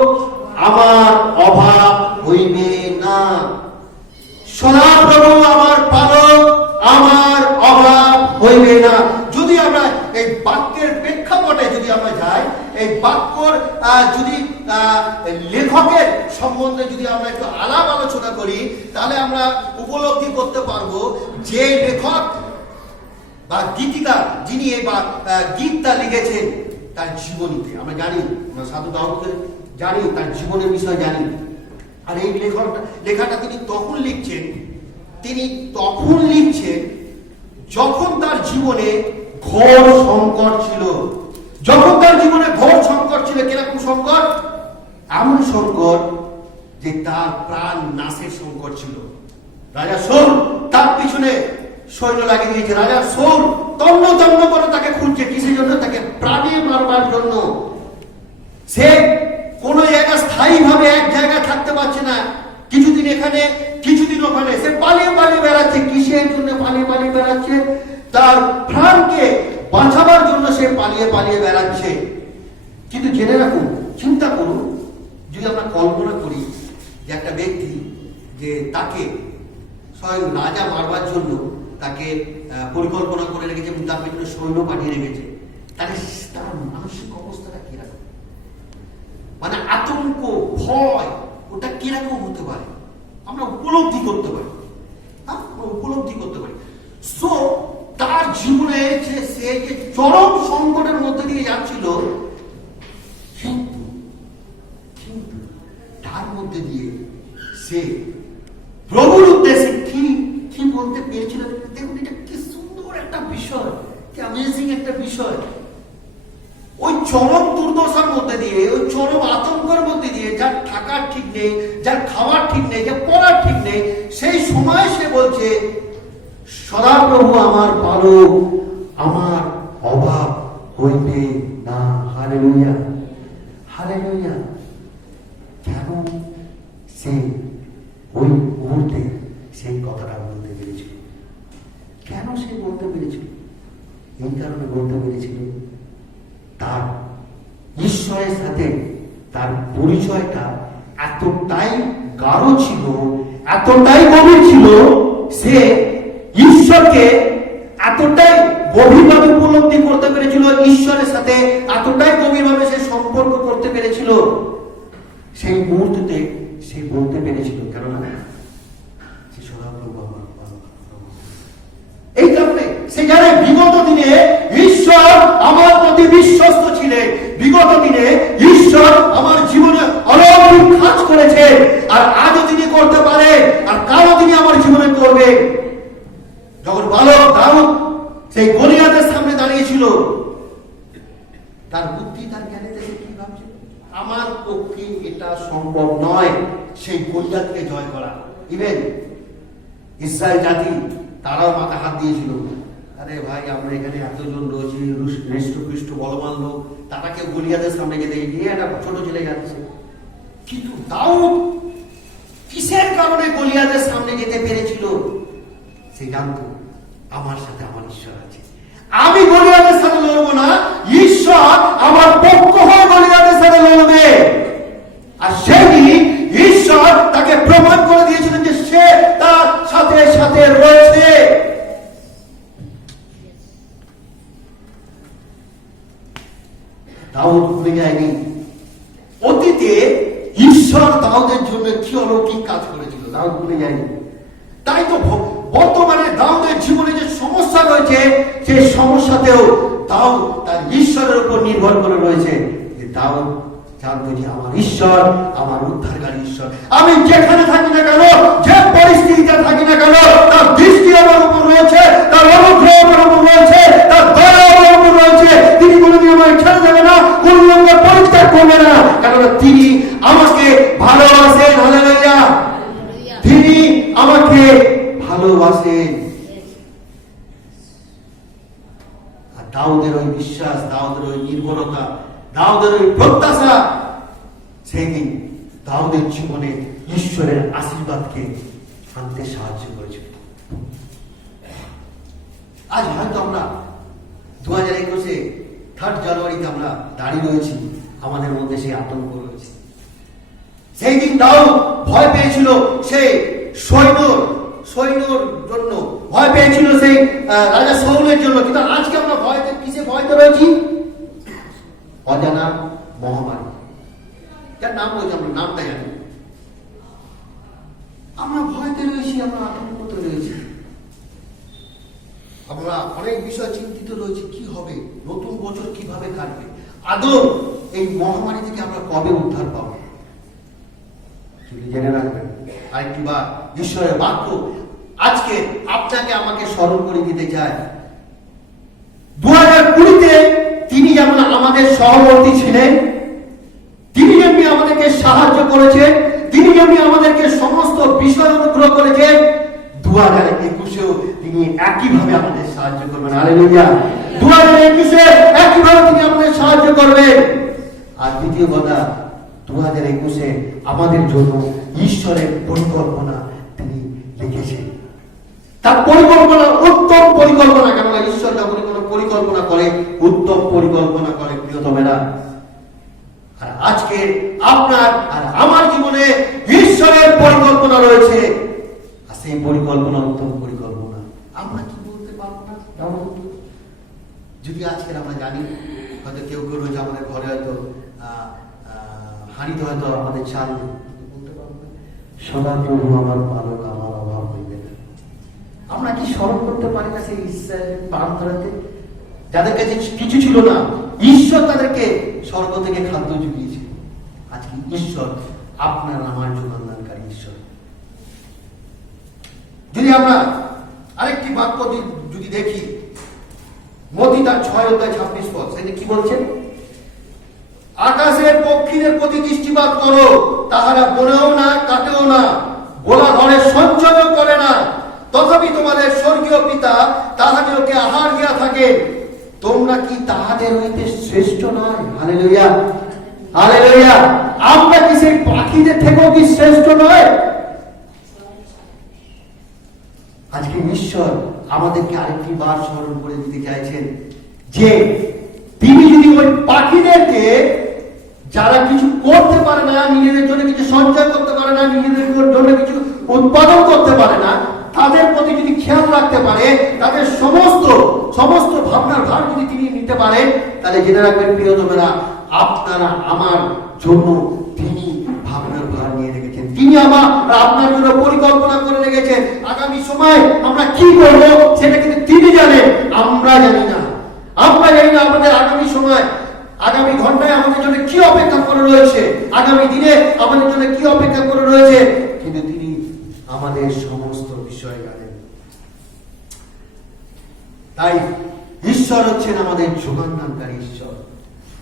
আমার অভাব হইবে না। সদা প্রভু আমার পালক, আমার অভাব হইবে না। যদি আমরা এই বাক্যের প্রেক্ষাপটে যদি আমরা যাই, এই বাক্যর যদি লেখকের সম্বন্ধে যদি আমরা একটু আলাপ আলোচনা করি, তাহলে আমরা উপলব্ধি করতে পারবো যে লেখক বা গীতিকার যিনি বা গীতটা লিখেছেন তার জীবনীতে আমরা জানি, সাধু দাউদকে জানি, তার জীবনের বিষয় জানি। আর এই লেখাটা তিনি তখন লিখছেন যখন তার জীবনে ঘোর সংকট ছিল। যখন তার জীবনে ঘোর সংকট ছিল। কিরকম সংকট? এমন সংকট যে তার প্রাণ নাশের সংকট ছিল। রাজা শাউল তার পিছনে সৈন্য লাগিয়ে দিয়েছে। রাজা শাউল তন্ন তন্ন করে তাকে খুঁজছে, কিসের জন্য? তাকে প্রাণে মারবার জন্য। সে কোন জায়গায় স্থায়ীভাবে এক জায়গায় থাকতে পারছে না, কিছুদিন এখানে কিছুদিন ওখানে, সে পালিয়ে পালিয়ে বেড়াচ্ছে। কিসের জন্য পালিয়ে পালিয়ে বেড়াচ্ছে? তার প্রাণকে বাঁচাবার জন্য সে পালিয়ে পালিয়ে বেড়াচ্ছে। কিন্তু জেনে রাখুন, চিন্তা করুন, যদি আমরা কল্পনা করি যে একটা ব্যক্তি যে তাকে স্বয়ং রাজা মারবার জন্য তাকে পরিকল্পনা করে রেখেছে এবং তার পেছনে সৈন্য পাঠিয়ে রেখেছে, তাহলে তার মানসিক অবস্থাটা কিরকম? মানে আতঙ্ক, ভয়, ওটা কিরকম হতে পারে আমরা উপলব্ধি করতে পারি। সো তার জীবনে সে যে চরম সংকটের মধ্যে দিয়ে যাচ্ছিল, কিন্তু তার মধ্যে দিয়ে সে প্রভুর উদ্দেশ্যে কি বলতে পেরেছিল। দেখুন, এটা কি সুন্দর একটা বিষয়, কি অ্যামেজিং একটা বিষয়। ওই চরম দুর্দশার মধ্যে দিয়ে, ওই চরম আতঙ্কের মধ্যে দিয়ে, যার থাকার ঠিক নেই, যার খাওয়ার ঠিক নেই, যার পড়ার ঠিক নেই, সেই সময় সে বলছে, সদাপ্রভু আমার পালক, আমার অভাব হইবে না। Hallelujah, hallelujah. কেন সে ওই মুহূর্তে সেই কথাটা বলতে পেরেছিল? কেন সে বলতে পেরেছিল? এই কারণে বলতে পেরেছিল, তার ঈশ্বরের সাথে তার পরিচয়টা এতটাই গাঢ় ছিল, এতটাই গভীর ছিল, সে ঈশ্বরকে এতটাই গভীরভাবে উপলব্ধি করতে পেরেছিল, ঈশ্বরের সাথে এতটাই গভীরভাবে সে সম্পর্ক করতে পেরেছিল। সেই মুহূর্তে সে বলতে পেরেছিল, কেননা সে সদাপ্রভু আমার পালক। এই কারণে সে জানে বিগত দিনে ঈশ্বর আমার প্রতি বিশ্বস্ত ছিলেন, বিগত দিনে ঈশ্বর আমার জীবনে অলৌকিক কাজ করেছে, আর আজও তিনি করতে পারে, আর কালও তিনি আমার জীবনে করবে। যখন বালক দাউদ সেই গলিয়াতের সামনে দাঁড়িয়েছিল, তার বুদ্ধি, তার জ্ঞানে দেখে কি ভাবছে? আমার পক্ষে এটা সম্ভব নয় সেই গলিয়াতকে জয় করা। ইভেন ইসরায়েল জাতি তারাও মাথা হাত দিয়েছিল, আরে ভাই, আমরা এখানে এতজন রয়েছি, হৃষ্টপুষ্ট বলবান লোক, তারাকে গলিয়াতের সামনে যেতে গিয়ে একটা ছোট ছেলে যাচ্ছে। কিন্তু দাউদ কিসের কারণে গলিয়াতের সামনে যেতে পেরেছিল? সে জানত আমার সাথে আমার ঈশ্বর আছে। আমি গলিয়াতের সাথে লড়বো না, ঈশ্বর আমার পক্ষ হয়ে গলিয়াতের সাথে লড়বে। আর সেই ঈশ্বর তাকে প্রমাণ করে দিয়েছিলেন যে সে তার সাথে সাথে রয়েছে। দাউদ ভুলে যায়নি অতীতে ঈশ্বর দাউদের জন্য কি অলৌকিক কাজ করেছিল, দাউদ ভুলে যায়নি। তাই তো বর্তমানে দাউদের জীবনে যে সমস্যা রয়েছে, সেই সমস্যাতেও দাউদ তার ঈশ্বরের উপর নির্ভর করে রয়েছে। যে দাউদ জানতো যে আমার ঈশ্বর আমার উদ্ধারকারী ঈশ্বর। আমি যেখানে থাকি না কেন, যে পরিস্থিতিতে থাকি না কেন, তার দৃষ্টি আমার উপর রয়েছে, তার অনুগ্রহ আমার উপর রয়েছে, তার দয়া আমার উপর রয়েছে। তিনি কোনোদিন আমাকে ছেড়ে দেবে না, কোনোদিন পরিত্যাগ করবে না, কারণ তিনি আমাকে ভালোবাসেন। হালেলুয়া, তিনি আমাকে ভালোবাসেন। আর দাউদের ওই বিশ্বাস, দাউদের ওই নির্ভরতা, দাউদের ওই প্রত্যাশা, সেই দিন দাউদের জীবনে ঈশ্বরের আশীর্বাদকে আনতে সাহায্য করেছিল। আজ হয়তো আমরা 2021-এ 3 জানুয়ারিতে আমরা দাঁড়িয়ে রয়েছি, আমাদের মধ্যে সেই আতঙ্ক রয়েছে। সেই দিন দাউদ ভয় পেয়েছিল সেই সৈন্যর জন্য, ভয় পেয়েছিল সেই রাজা শাউলের জন্য। কিন্তু আজকে আমরা কিসে ভয়তে রয়েছি? অজানা মহামারী, যার নাম রয়েছে আমরা নামটা জানি। আমরা ভয়তে রয়েছি, আমরা আতঙ্কতে রয়েছি, আমরা অনেক বিষয় চিন্তিত রয়েছি। কি হবে, নতুন বছর কিভাবে কাটবে, আদৌ এই মহামারী থেকে আমরা কবে উদ্ধার পাবো? জেনে রাখবেন আরেকটি বার ঈশ্বরের বাক্য আজকে আপনাকে আমাকে স্মরণ করে দিতে চায়। 2020-তে তিনি যেমন আমাদের সহবর্তী ছিলেন, তিনি যেমনি আমাদেরকে সাহায্য করেছেন, তিনি যেমনি আমাদেরকে সমস্ত বিষয় অনুগ্রহ করেছেন, 2021-এও তিনি একইভাবে আমাদের সাহায্য করবেন। হালেলুয়া, 2021-এ একইভাবে তিনি আমাদের সাহায্য করবেন। আর দ্বিতীয় কথা, 2021-এ আমাদের জন্য ঈশ্বরের পরিকল্পনা তিনি লিখেছেন। তার পরিকল্পনা উত্তম পরিকল্পনা, কেননা ঈশ্বর যখন কোনো পরিকল্পনা করে উত্তম পরিকল্পনা করে, প্রিয়তমেরা। আর আজকে আপনার আর আমার জীবনে ঈশ্বরের পরিকল্পনা রয়েছে, আর সেই পরিকল্পনা উত্তম পরিকল্পনা। আমরা কি বলতে পারবো না? যদি আজকে আমরা জানি, হয়তো কেউ কেউ রয়েছে আমাদের ঘরে, হয়তো হাঁড়িতে হয়তো আমাদের চাল বলতে পারবো না, সদা প্রভু আমার পালক, আমার অভাব হইবে না। আমরা কি স্মরণ করতে পারি না সেই ইসরায়েলের প্রান্তরাতে যাদের কাছে কিছু ছিল না, ঈশ্বর তাদেরকে স্বর্গ থেকে খাদ্য জুগিয়েছে। আজকে ঈশ্বর আপনার আমার যোগানদানকারী ঈশ্বর। যদি আমরা আরেকটি বাক্য যদি দেখি, মতি তার 6:26, সেটা কি বলছেন? আকাশের পক্ষীদের প্রতি দৃষ্টিপাত করো, তাহারা বনেও না, কাটেও না, গোলা ঘরে সঞ্চয় করে না, তথাপি তোমাদের স্বর্গীয় পিতা তাহাদেরকে আহার দিয়া থাকে। তোমরা কি তাহাদের হইতে শ্রেষ্ঠ নয়? Hallelujah, hallelujah. আমরা কি সেই পাখিদের থেকেও কি শ্রেষ্ঠ নয়? আজকে ঈশ্বর আমাদেরকে আরেকটি বার স্মরণ করে দিতে চাইছেন যে তিনি যদি ওই পাখিদেরকে, যারা কিছু করতে পারে না, নিজেদের জন্য কিছু সঞ্চয় করতে পারে না, নিজেদের জন্য কিছু উৎপাদন করতে পারে না, তাদের প্রতি যদি খেয়াল রাখতে পারে, তাদের সমস্ত ভাবনার ভার যদি তিনি নিতে পারেন, তাহলে জেনে রাখবেন প্রিয়তমেরা, আপনারা আমার জন্য তিনি ভাবনার ভার নিয়ে রেখেছেন। তিনি আমার আপনার জন্য পরিকল্পনা করে রেখেছেন। আগামী সময় আমরা কি করব সেটা কিন্তু তিনি জানেন, আমরা জানি না। আমরা জানি না আমাদের আগামী সময়, আগামী ঘন্টায় আমাদের জন্য কি অপেক্ষা করে রয়েছে, আগামী দিনে আমাদের জন্য কি অপেক্ষা করে রয়েছে, কিন্তু তিনি আমাদের সমস্ত বিষয় জানেন। তাই ঈশ্বর হচ্ছেন আমাদের যোগানদানকারী ঈশ্বর,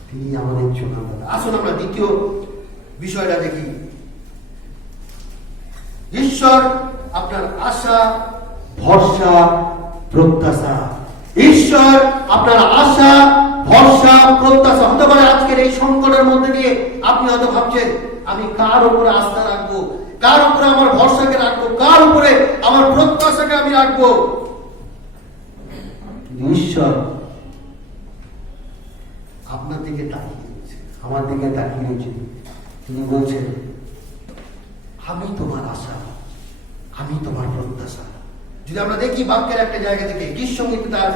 তিনি আমাদের যোগানদাতা। আসুন আমরা দ্বিতীয় বিষয়টা দেখি। ঈশ্বর আপনার আশা, ভরসা, প্রত্যাশা। ঈশ্বর আপনার আশা, ভরসা, প্রত্যাশা। হতে পারে আজকের এই সংকটের মধ্যে দিয়ে আপনি হয়তো ভাবছেন, আমি কার উপরে আস্থা রাখবো, কার উপরে আমার ভরসাকে রাখবো, কার উপরে আমার প্রত্যাশাকে আমি রাখবো। কিন্তু ঈশ্বর আপনার দিকে তাকিয়ে রয়েছে, আমার দিকে তাকিয়ে রয়েছে। তিনি বলছেন, আমি তোমার আশা, আমি তোমার প্রত্যাশা। যদি আমরা দেখি বাক্যের একটা জায়গা থেকে গীত সঙ্গীত তার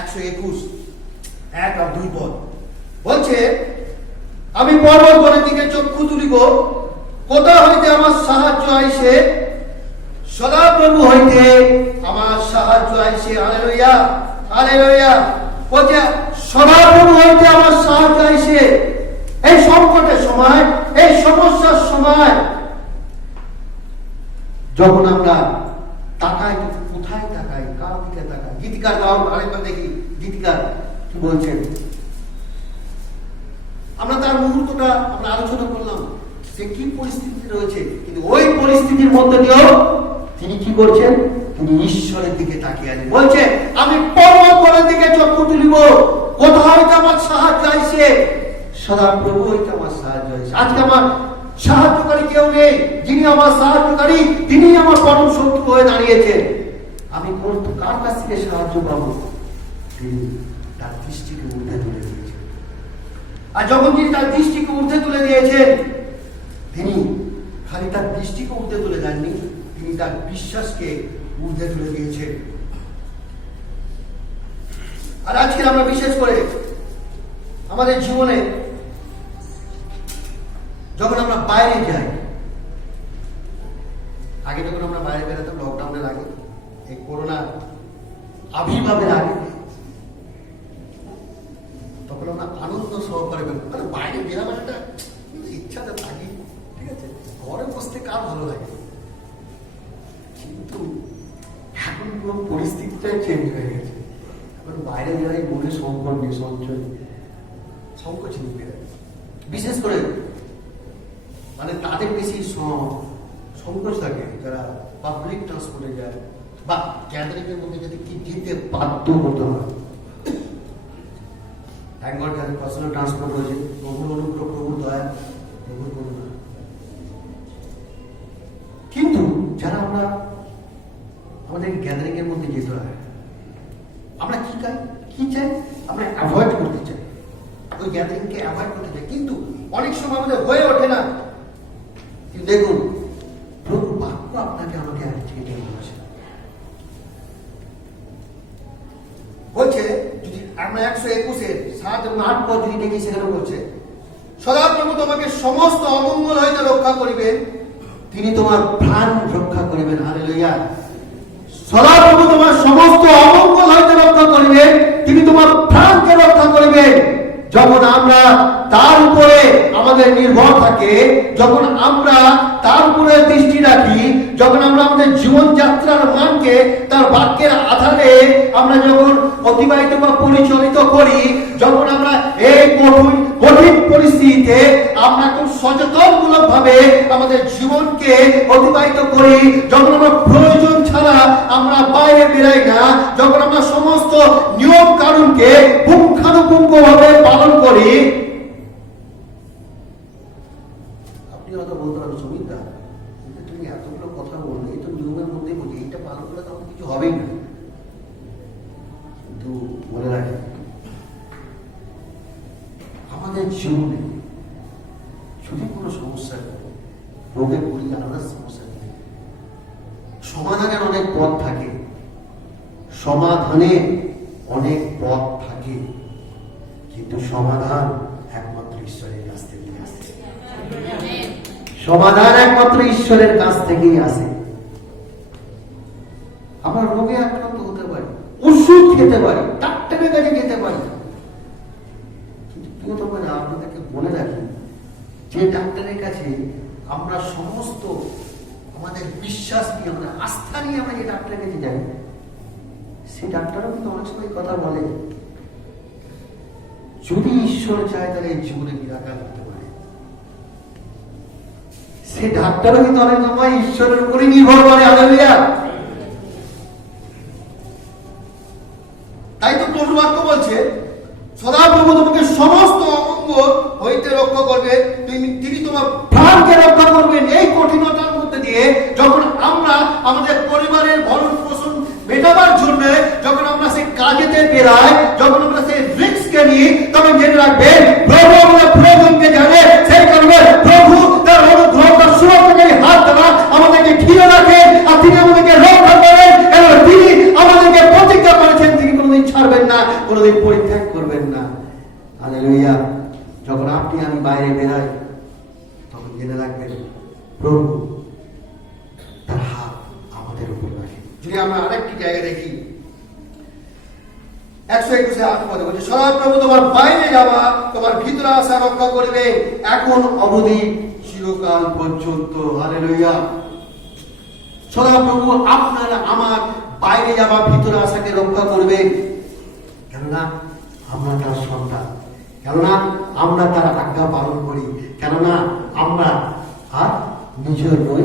121 1 আর 2 পদ বলছে, আমি পর্বতের দিকে চক্ষু তুলিব, কোথা হইতে আমার সাহায্য আইসে, সদাপ্রভু হইতে আমার সাহায্য আইসে। Hallelujah, hallelujah. বলছে সদাপ্রভু হইতে আমার সাহায্য আইসে। এই সংকটের সময়, এই সমস্যার সময় যখন আমরা তাকাই, কোথায় তাকাই, কার দিকে তাকাই? গীতিকার গাও, আরেকবার দেখি গীতিকার কি বলছেন। আমরা তার মুহূর্তটা আমরা আলোচনা করলাম, সে কি পরিস্থিতি রয়েছে, কিন্তু ওই পরিস্থিতির মধ্যে দিয়েও তিনি কি করছেন? তিনি ঈশ্বরের দিকে তাকিয়ে আছেন। বলছে, আমি পর্বতের দিকে চক্ষু তুলিব, কোথা হইতে আমার সাহায্য আইছে, সদাপ্রভু হইতে আমার সাহায্য আইছে। আজকে আমার সাহায্যকারী কেউ নেই, যিনি আমার সাহায্যকারী তিনি আমার পরম শত্রু হয়ে দাঁড়িয়েছেন। আমি কার কাছ থেকে সাহায্য পাবো? তিনি তার দৃষ্টিকে ঊর্ধ্বে তুলে দিয়েছেন। আর যখন তিনি তার দৃষ্টিকে ঊর্ধ্বে তুলে দিয়েছেন, তিনি খালি তার দৃষ্টিকে ঊর্ধ্বে তুলে দেননি, তিনি তার বিশ্বাসকে ঊর্ধ্বে তুলে দিয়েছেন। আর আজকে আমরা বিশেষ করে আমাদের জীবনে যখন আমরা বাইরে যাই, আগে যখন আমরা বাইরে বেরোতাম লকডাউনের আগে, এই করোনা আবির্ভাবের আগে, তখন আমরা আনন্দ সহকারে বাইরে বেরোবার একটা ইচ্ছাটা থাকি, ঠিক আছে, ঘরে বসতে কার ভালো লাগে। কিন্তু এখন পুরো পরিস্থিতিটাই চেঞ্জ হয়ে গেছে। এখন বাইরে যাই মনে সংকট নেই, সংকোচ নেই। বিশেষ করে মানে তাদের বেশি সংকোচ থাকে যারা পাবলিক ট্রান্সপোর্টে যায় বা গ্যাদারিং এর মধ্যে যদি কি যেতে বাধ্য হতে হয়। একবার যাদের পার্সোনাল ট্রান্সপোর্ট হয়েছে, প্রভুর অনুগ্রহ, প্রভুর দয়া, প্রভুর করুণা। কিন্তু যারা আমরা আমাদের গ্যাদারিং এর মধ্যে যেতে হয়, আমরা কি চাই? আমরা অ্যাভয়েড করতে চাই, ওই গ্যাদারিংকে অ্যাভয়েড করতে চাই, কিন্তু অনেক সময় আমাদের হয়ে ওঠে না। কিন্তু দেখুন, প্রভু বাক্য আপনাকে আমাকে আজকে বলছে, বলছে যদি আমরা 121-7 এবং 8 পদ যদি দেখি, সেখানে বলছে, সদাপ্রভু তোমাকে সমস্ত অমঙ্গল হইতে রক্ষা করিবেন, তিনি তোমার প্রাণ রক্ষা করিবেন। হালেলুয়া। সদাপ্রভু তোমার সমস্ত অমঙ্গল হইতে রক্ষা করিবেন, তিনি তোমার প্রাণকে রক্ষা করিবেন। যখন আমরা তার উপরে আমাদের নির্ভর থাকে, যখন আমরা তার উপরে দৃষ্টি রাখি, যখন আমরা আমাদের জীবনযাত্রার মানকে তার বাক্যের আধারে আমরা যখন অতিবাহিত বা পরিচালিত করি, যখন আমরা এই কঠিন পরিস্থিতিতে আমরা খুব সচেতনমূলক ভাবে আমাদের জীবনকে অতিবাহিত করি, যখন আমরা প্রয়োজন ছাড়া আমরা বাইরে বেরাই না, যখন আমরা সমস্ত নিয়ম কানুনকে পুঙ্খানুপুঙ্খ ভাবে পালন করি। আপনি হয়তো বলতে পারেন, সুমিতা তুমি এতগুলো কথা বললে, এই তো নিয়মের মধ্যে বলি, এইটা পালন করলে তখন কিছু হবেই না। কিন্তু মনে রাখি, আমাদের জীবনে যদি কোনো সমস্যা, রোগে পড়ি, আলাদা সমস্যা নেই, সমাধানের অনেক পথ থাকে, সমাধানের অনেক পথ থাকে, কিন্তু সমাধান একমাত্র ঈশ্বরের কাছ থেকেই আসে। সমাধান একমাত্র ঈশ্বরের কাছ থেকেই আসে। আমরা রোগে আক্রান্ত হতে পারি, ওষুধ খেতে পারি, ডাক্তারের কাছে যেতে পারি, কিন্তু প্রিয়তমারা আপনাদেরকে বলে রাখি, যে ডাক্তারের কাছে আমরা সমস্ত আমাদের বিশ্বাস নিয়ে, আমরা আস্থা নিয়ে আমরা যে ডাক্তারের কাছে যাই, সেই ডাক্তারও কিন্তু অনেক সময় কথা বলে, যদি ঈশ্বর চায় তাহলে এই জীবনে মিরাকেল হতে পারে। সে ডাক্তারও কিন্তু অনেক সময় ঈশ্বরের উপরে নির্ভর করে। হালেলুয়া। তাই তো প্রভু বাক্য বলছে, সদাপ্রভু তোমাকে সমস্ত অমঙ্গল হইতে রক্ষা করবে, তিনি তোমার প্রাণকে রক্ষা করবেন। এই কঠিনতার মধ্যে দিয়ে যখন আমরা আমাদের পরিবারের ভরণ পোষণ মেটাবার জন্য যখন আমরা সেই কাজেতে বেরাই, যখন আমরা সেই রিস্ককে নিই, তখন জেনে রাখবেন প্রভু আমাদের প্রয়োজনকে জানে। সেই কারণে প্রভু তার অনুগ্রহ, তার সুরক্ষাকারী হাত দ্বারা আমাদেরকে ঘিরে রাখেন, আর তিনি আমাদেরকে রক্ষা করেন। এবং তিনি আমাদেরকে প্রতিজ্ঞা করেছেন তিনি কোনোদিন ছাড়বেন না, কোনোদিন পরিত্যাগ করবেন না। হালেলুয়া। যখন আপনি আমি বাইরে বেরাই, তখন জেনে রাখবেন প্রভু তার হাত আমাদের উপর রাখে। যদি আমরা আরেকটি জায়গা দেখি, 121 বলছে, সদাপ্রভু তোমার বাইরে যাওয়া, তোমার ভিতরে আসা রক্ষা করবে এখন অবধি চিরকাল পর্যন্ত। হালেলুয়া। সদাপ্রভু আপনার আমার বাইরে যাওয়া, ভিতরে আসাকে রক্ষা করবে, কেননা আমরা তার সন্তান, কেননা আমরা তার আজ্ঞা পালন করি, কেননা আমরা আর নিজের নই,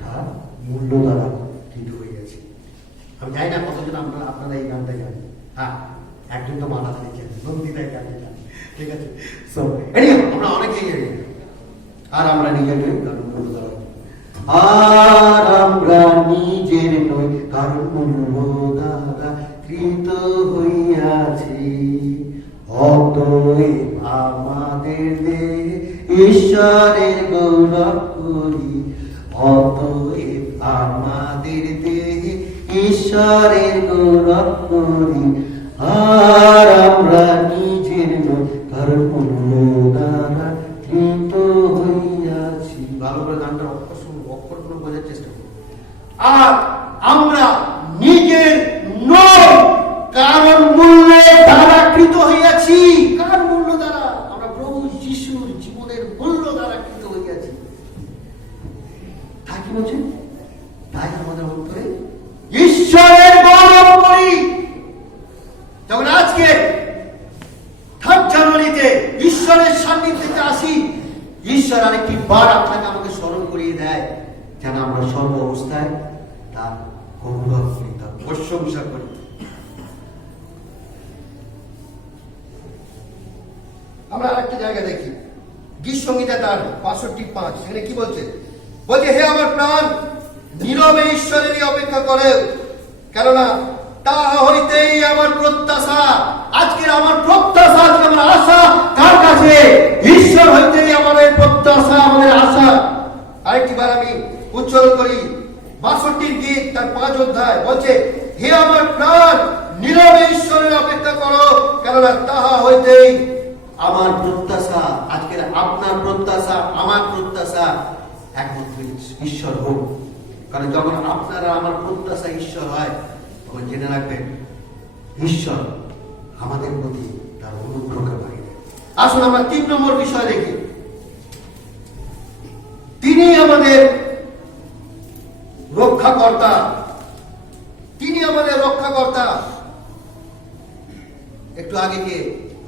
তার মূল্য দ্বারা কৃত হয়ে গেছে। আমি জানি না কতজন আপনারা এই গানটা জানেন। হ্যাঁ, একজন তো মাথা দিয়েছেন, নন্দিতায় গানটা জানেন, ঠিক আছে। সো আমরা অনেকেই জানি, আর আমরা নিজের নই, কারণ মূল্য দ্বারা, আর আমরা নিজের নই, কারণ মূল্য দ্বারা কৃত হইয়াছি। অতএব আমাদের দেহে ঈশ্বরের গৌরব করি, অতএব আমাদের দেহে ঈশ্বরের গৌরব করি, আর আমরা নিজের নই, কারণ মূল্য দ্বারা কৃত হইয়াছি। ভালো করে গানটা অক্ষরগুলো বোঝার চেষ্টা করুন। আর আমরা নিজের নই, কারণ মূল্য দ্বারা কৃত হইয়াছি। কার মূল্য দ্বারা? আমরা প্রভু যিশুর জীবনের মূল্য দ্বারা কৃত হইয়াছি। তাই কি বলছেন? তাই আমাদের অন্তরে ঈশ্বরের গৌরব করি। যখন আজকে 3 জানুয়ারিতে ঈশ্বরের সান্নিধ্যে আসি, ঈশ্বর আরেকটি বার আপনাকে আমাকে স্মরণ করিয়ে দেয়, যেন আমরা সর্ব অবস্থায় তার গৌরব করি, তার প্রশংসা করি। আমরা আরেকটা জায়গা দেখি, গীত সংহিতা তার 65:5, সেখানে কি বলছে? বলছে, হে আমার প্রাণ, নীরবে ঈশ্বরেরই অপেক্ষা করে, কেননা তাহা হইতেই আমার প্রত্যাশা। আজকের আমার প্রত্যাশা, আজকে আমার আশা কার কাছে? ঈশ্বর হইতেই আমাদের প্রত্যাশা, আমাদের আশা। আরেকটি বার আমি উচ্চারণ করি, 62 গীত তার 5 অধ্যায় বলছে, হে আমার প্রাণ, নীরবে ঈশ্বরের অপেক্ষা করো, কেননা তাহা হইতেই আমার প্রত্যাশা। আজকের আপনার প্রত্যাশা, আমার প্রত্যাশা একমাত্র ঈশ্বর হোক। কারণ যখন আপনারা আমার প্রত্যাশা ঈশ্বর হয়, তখন জেনে রাখবেন ঈশ্বর আমাদের প্রতি তার অনুগ্রহকে বাড়িয়ে দেয়। আসুন আমরা 3 নম্বর বিষয় দেখি, তিনি আমাদের রক্ষাকর্তা। তিনি আমাদের রক্ষাকর্তা। একটু আগে যে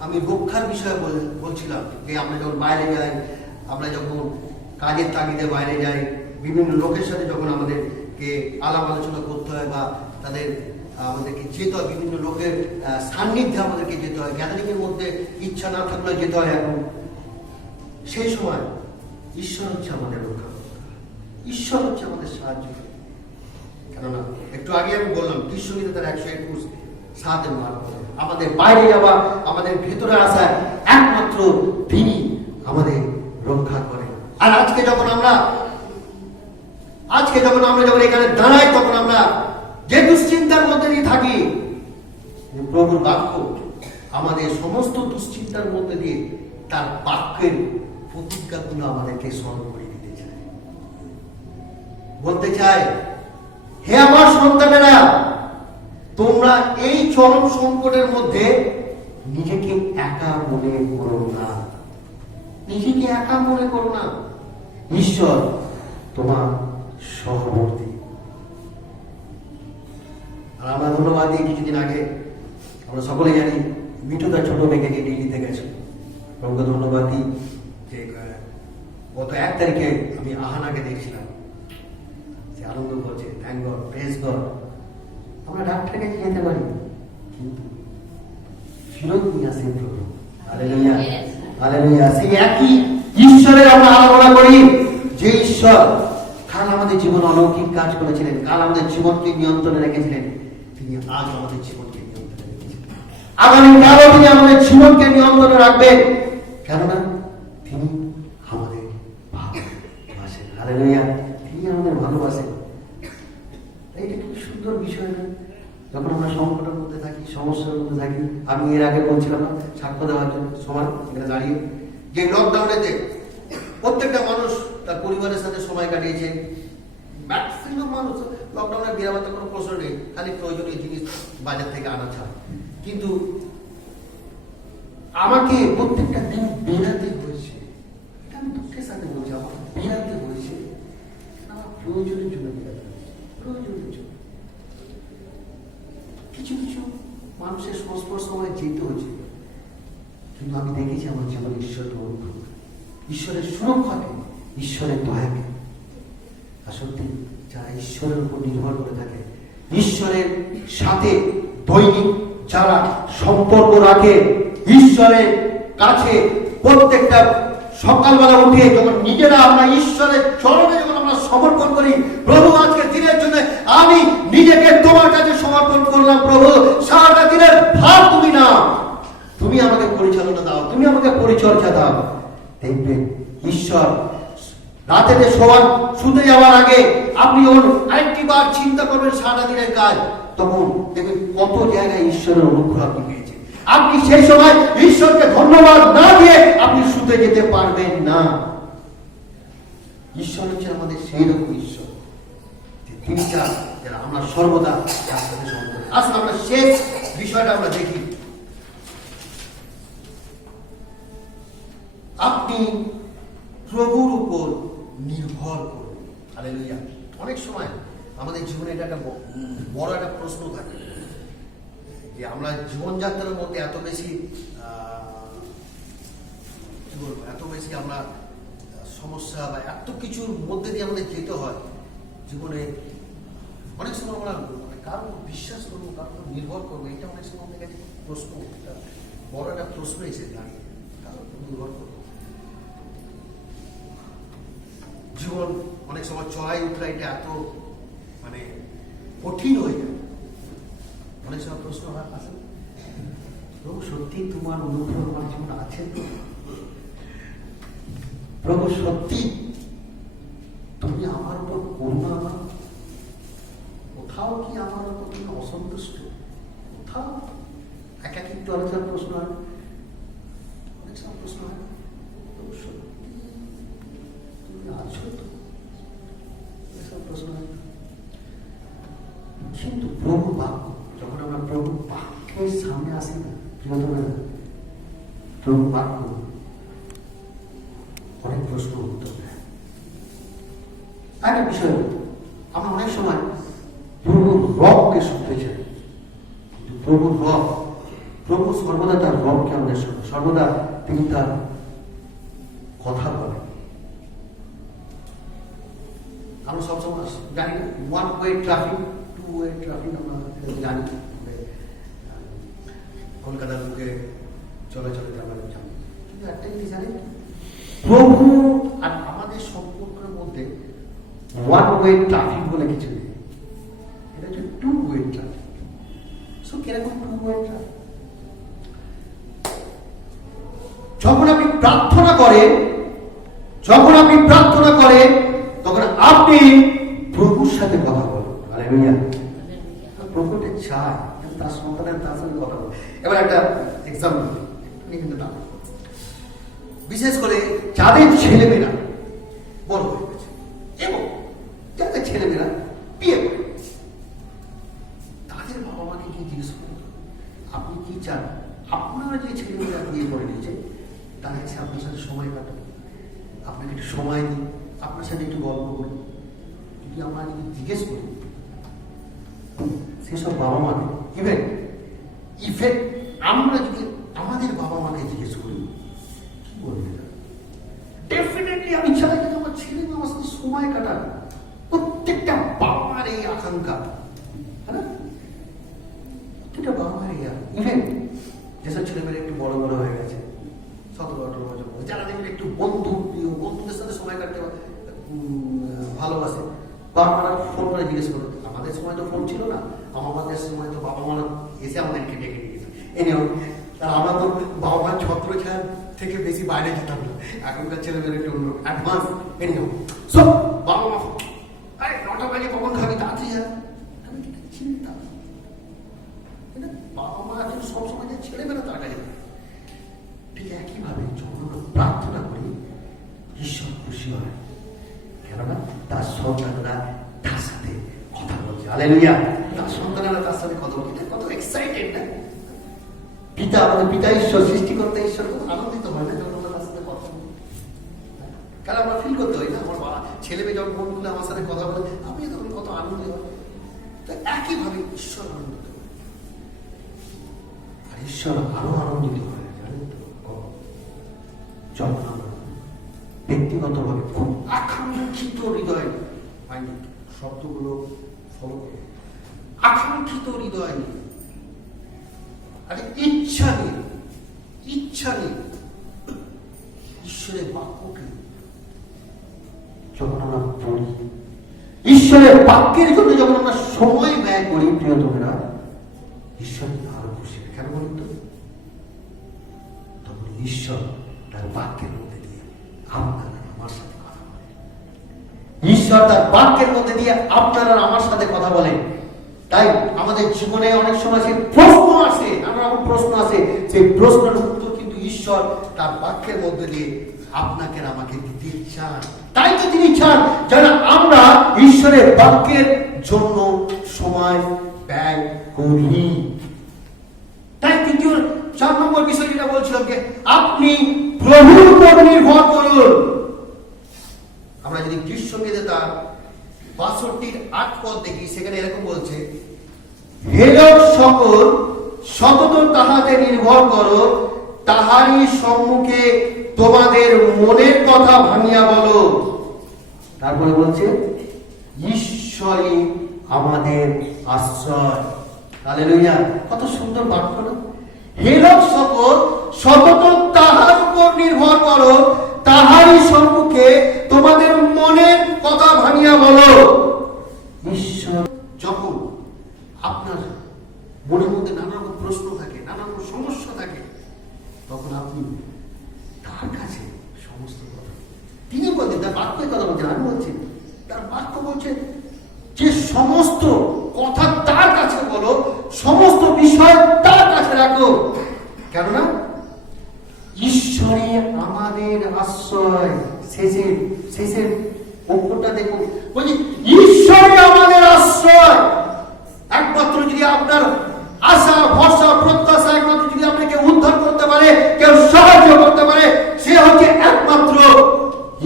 আমি রক্ষার বিষয়ে বলছিলাম, যে আমরা যখন বাইরে যাই, আমরা যখন কাজের তাগিদে বাইরে যাই, বিভিন্ন লোকের সাথে যখন আমাদেরকে আলাপ আলোচনা করতে হয়, বা তাদের আমাদেরকে যেতে হয়, বিভিন্ন লোকের সান্নিধ্যে আমাদেরকে যেতে হয়, গ্যাদারিংয়ের মধ্যে ইচ্ছা না থাকলে যেতে হয়। এখন সেই সময় ঈশ্বর হচ্ছে আমাদের রক্ষা, ঈশ্বর হচ্ছে আমাদের সাহায্য। কেননা একটু আগে আমি বললাম, গীত সংহিতা তার 121:7 আমাদের বাইরে যাওয়া, আমাদের ভেতরে আসা একমাত্র তিনি আমাদের রক্ষা করেন। আর আজকে যখন আমরা যখন এখানে দাঁড়াই, তখন আমরা যে দুশ্চিন্তার মধ্যে দিয়ে থাকি, প্রভুর বাক্য আমাদের সমস্ত দুশ্চিন্তার মধ্যে দিয়ে তার বাক্যের প্রতিজ্ঞাগুলো আমাদেরকে স্মরণ করে দিতে চায়। বলতে চায়, হে আমার সন্তানেরা, তোমরা এই চরম সংকটের মধ্যে নিজেকে একা মনে করো না। নিজেকে একা মনে করো না, ঈশ্বর তোমার সহবর্তী। আর আমরা ধন্যবাদ দিই, কিছুদিন আগে আমরা সকলে জানি মিঠু তার ছোট মেয়েকে নিয়ে দিল্লিতে গেছে। প্রভুকে ধন্যবাদ দিই যে গত 1 তারিখে আমি আহানাকে দেখছিলাম, সে আনন্দ করছে। Thank God, praise God. আমরা ডাক্তারের কাছে যেতে পারি, কিন্তু ফিরত নিয়ে আসেন প্রভু। Hallelujah, hallelujah. সেই একই ঈশ্বরের আমরা আরাধনা করি, যে ঈশ্বর কাল আমাদের জীবন অলৌকিক কাজ করেছিলেন, কাল আমাদের জীবনকে নিয়ন্ত্রণে রেখেছিলেন, তিনি আজ আমাদের জীবনকে নিয়ন্ত্রণে রেখেছেন, আগামীকালও তিনি আমাদের জীবনকে নিয়ন্ত্রণে রাখবেন, কেননা তিনি আমাদের ভালোবাসেন। হালেলুয়া, তিনি আমাদের ভালোবাসেন। এইটা খুব সুন্দর বিষয় না? যখন আমরা সংকটের মধ্যে থাকি, সমস্যার মধ্যে থাকি, আমি এর আগে বলছিলাম না সাক্ষ্য দেওয়ার জন্য সময় এখানে দাঁড়িয়ে, যে লকডাউনেতে প্রত্যেকটা মানুষ তার পরিবারের সাথে সময় কাটিয়েছে। ম্যাক্সিমাম মানুষ লকডাউনে বেরাবার কোনো প্রশ্ন নেই, খালি প্রয়োজনীয় জিনিস বাজার থেকে আনা ছাড়া। কিন্তু আমাকে প্রত্যেকটা দিন বেরাতে হয়েছে, এটা আমি দুঃখের সাথে বলছি, আমাকে বেরাতে হয়েছে, আমার প্রয়োজনের জন্য বেরাতে হয়েছে, প্রয়োজনের জন্য। কিছু কিছু মানুষের সংস্পর্শ সময় যেতে হয়েছে, কিন্তু আমি দেখেছি আমার জীবনে ঈশ্বরের অনুভব, ঈশ্বরের সুরক্ষাকে, ঈশ্বরের দয়াকে। আর সত্যি যারা ঈশ্বরের উপর নির্ভর করে থাকে, ঈশ্বরের সাথে দৈনিক যারা সম্পর্ক রাখে, ঈশ্বরের কাছে প্রত্যেকটা সকালবেলা উঠে যখন নিজেরা আমরা ঈশ্বরের চরণে যখন আমরা সমর্পণ করি, প্রভু আজকে দিনের জন্য আমি নিজেকে তোমার কাছে সমর্পণ করলাম, প্রভু সারাটা দিনের ভার তুমি নাও, তুমি আমাকে পরিচালনা দাও, তুমি আমাকে পরিচর্যা দাও। দেখবেন ঈশ্বর রাতে শোয়ার শুতে যাওয়ার আগে আপনি যখন আরেকটি বার চিন্তা করবেন সারা দিনের কাজ, তখন দেখবেন কত জায়গায় ঈশ্বরের অনুগ্রহ আপনি পেয়েছেন। আপনি সেই সময় ঈশ্বরকে ধন্যবাদ না দিয়ে আপনি শুতে যেতে পারবেন না। ঈশ্বর হচ্ছে আমাদের সেই রকম ঈশ্বর যে তিনি চান যারা আমরা সর্বদা তার সাথে সম্পর্ক। আসলে আমরা শেষ বিষয়টা আমরা দেখি, আপনি প্রভুর উপর নির্ভর করুন। হালেলুয়া। অনেক সময় আমাদের জীবনে এটা একটা বড় একটা প্রশ্ন থাকে যে আমরা জীবনযাত্রার মধ্যে এত বেশি কি বলবো, এত বেশি আমরা সমস্যা বা এত কিছুর মধ্যে দিয়ে আমাদের যেতে হয় জীবনে। অনেক সময় আমরা কারো বিশ্বাস করবো, কারো নির্ভর করবো, এটা অনেক সময় আমাদের কাছে প্রশ্ন, বড় একটা প্রশ্ন এসে দাঁড়িয়ে, কারো নির্ভর করবো। জীবন অনেক সময় চড়াই উতরা এটা এত মানে কঠিন হয়ে যায়। অনেক সময় প্রশ্ন আসে, প্রভু সত্যি তোমার অনুগ্রহ আমার জীবন আছে তো? প্রভু সত্যি তুমি আমার উপর করুণা আমার, কোথাও কি আমার উপর তুমি অসন্তুষ্ট? কোথাও একাকিত্ব আলোচনার প্রশ্ন হয়, অনেক সময় প্রশ্ন হয়, প্রভু সত্যি তুমি আছো তো? এসব প্রশ্ন হয়। কিন্তু প্রভু বাক্য, যখন আমরা প্রভু বাক্যের সামনে আসি না প্রিয়তমের, প্রভু বাক্য অনেক প্রশ্ন উত্তর দেয়। একটা বিষয়, আমরা অনেক সময় প্রভুর রবকে শুনতে চাই, কিন্তু প্রভুর রব, প্রভু সর্বদা তার রবকে আমাদের শোনে, সর্বদা তিনি তার কথা বলেন। আমরা সবসময় জানি না one way traffic, two way traffic আমরা জানি, কলকাতার বুকে চলাচলে আমরা জানি, কিন্তু একটা জিনিস জানি, প্রভু আর আমাদের সম্পর্কের মধ্যে ওয়ান ওয়ে ট্রাফিক বলে কিছু নেই, এটা হচ্ছে টু ওয়ে ট্রাফিক। সো কিরকম টু ওয়ে ট্রাফিক? যখন আপনি প্রার্থনা করেন, যখন আপনি প্রার্থনা করেন তখন আপনি প্রভুর সাথে কথা বলেন। হালেলুয়া। প্রভুটা চায় তার সন্তানের তার সাথে কথা বলে। এবার একটা এক্সাম্পল, বিশেষ করে যাদের ছেলেমেয়েরা বড় হয়ে গেছে এবং যাদের ছেলেমেয়েরা বিয়ে করে, তাদের বাবা মাকে কি জিজ্ঞেস করেন, আপনি কি চান আপনারা যে ছেলেমেয়েরা বিয়ে করে নিয়েছে তারা এসে আপনার সাথে সময় কাটান, আপনাকে একটু সময় দিন, আপনার সাথে একটু গল্প করি? যদি আমরা যদি জিজ্ঞেস করি সেসব বাবা মাকে, ইফেক্ট আমরা যদি আমাদের বাবা মাকে জিজ্ঞেস করি কি বলবে, ডেফিনেটলি আমি চাই যে আমার ছেলে আমার সাথে সময় কাটান। প্রত্যেকটা বাবার এই আকাঙ্ক্ষা, হ্যাঁ, প্রত্যেকটা বাবার এই ইভেন যেসব ছেলেমেয়েরা একটু বড় বড় হয়ে গেছে, 17-18 বছর, যারা দেখবেন একটু বন্ধু প্রিয়, বন্ধুদের সাথে সময় কাটতে ভালোবাসে, বাবা মারা ফোন করে জিজ্ঞেস করো, আমাদের সময় তো ফোন ছিল না, আমাদের সময় তো বাবা মারা এসে আমাদেরকে ডেকে নিয়ে যেত। এনেও আমরা তো বাবা মার ছত্রছায়া থেকে বেশি বাইরে যেতাম না। এখনকার ছেলেমেয়েরা একটু অন্য অ্যাডভান্স। এনেও সব বাবা মা আরে 9টা বাজে কখন খাবি তাড়াতাড়ি যা, আমি কিন্তু চিন্তা বাবা মা এখন সবসময় যে ছেলেমেয়েরা তার কাছে ঠিক একইভাবে যখন আমরা প্রার্থনা করি ঈশ্বর খুশি হয়, কেননা তার সন্তানরা তার সাথে কথা বলছে। হালেলুয়া! তার সন্তানেরা তার সাথে কথা বলছে, কত এক্সাইটেড না? পিতা, আমাদের পিতা ঈশ্বর, সৃষ্টিকর্তা ঈশ্বর খুব আনন্দিত হয় না যখন আমরা তার সাথে কথা বলি? কারণ আমরা ফিল করতে হয় না, আমার ছেলে মেয়ে যখন ফোন করলে আমার সাথে কথা বলে আমি তখন কত আনন্দ হয়। তো একইভাবে ঈশ্বর আনন্দিত হয়, আর ঈশ্বর আরো আনন্দিত হয় জানেন তো যখন আমরা ব্যক্তিগতভাবে খুব আকাঙ্ক্ষিত হৃদয় হয়নি, শব্দগুলো ফলো করে আকাঙ্ক্ষিত হৃদয় নেই, আরে ইচ্ছা নেই ঈশ্বরের বাক্যকে যখন আমরা পড়ি, ঈশ্বরের বাক্যের জন্য যখন আমরা সময় ব্যয় করি, প্রিয় তোমরা, ঈশ্বর আরো খুশি। কেন বলুন তো? তখন ঈশ্বর তার বাক্যের মধ্যে দিয়ে আপনারা আমার সাথে কথা বলেন। ঈশ্বর তার বাক্যের মধ্যে দিয়ে আপনারা আমার সাথে কথা বলেন। তাই আমাদের জীবনে অনেক সময় সেই প্রশ্ন আসে, নানা রকম প্রশ্ন আসে, সেই প্রশ্নের উত্তর কিন্তু ঈশ্বর তার বাক্যের মধ্যে দিয়ে আপনাকে আমাকে দিতে চান। তাই তো তিনি চান যেন আমরা ঈশ্বরের বাক্যের জন্য সময় ব্যয় করি। তাই তৃতীয় 4 নম্বর বিষয় যেটা বলছিলাম যে আপনি প্রভুর উপর নির্ভর করুন। আমরা যদি গীতসঙ্গীতে তার 62-8 পদ দেখি, সেখানে এরকম বলছে, হে লোক সকল সতত তাহাতে নির্ভর করো, তাহারই সম্মুখে তোমাদের মনের কথা ভাঙিয়া বলো। তারপরে বলছে ঈশ্বরই আমাদের আশ্রয়। হালেলুয়া! কত সুন্দর বাক্য না? হে লোক সকল সতত তাহার উপর নির্ভর করো, তাহারই সম্মুখে তোমাদের মনের কথা ভাঙিয়া বলো। ঈশ্বর যখন আপনার মনের মধ্যে নানা রকম প্রশ্ন থাকে, নানা রকম সমস্যা থাকে, তখন আপনি তার কাছে সমস্ত কথা, তিনি বলছেন, তার বাক্যের কথা বলছেন, আমি বলছি তার বাক্য বলছে যে সমস্ত কথা তার কাছে বলো, সমস্ত বিষয় তার কাছে রাখো। কেননা ঈশ্বরই আমাদের আশ্রয়। শেষের অক্ষরটা দেখুন, বলছি ঈশ্বরই আমাদের আশ্রয়। একমাত্র যদি আপনার আশা, ভরসা, প্রত্যাশা একমাত্র যদি আপনাকে উদ্ধার করতে পারে, কেউ সাহায্য করতে পারে, সে হচ্ছে একমাত্র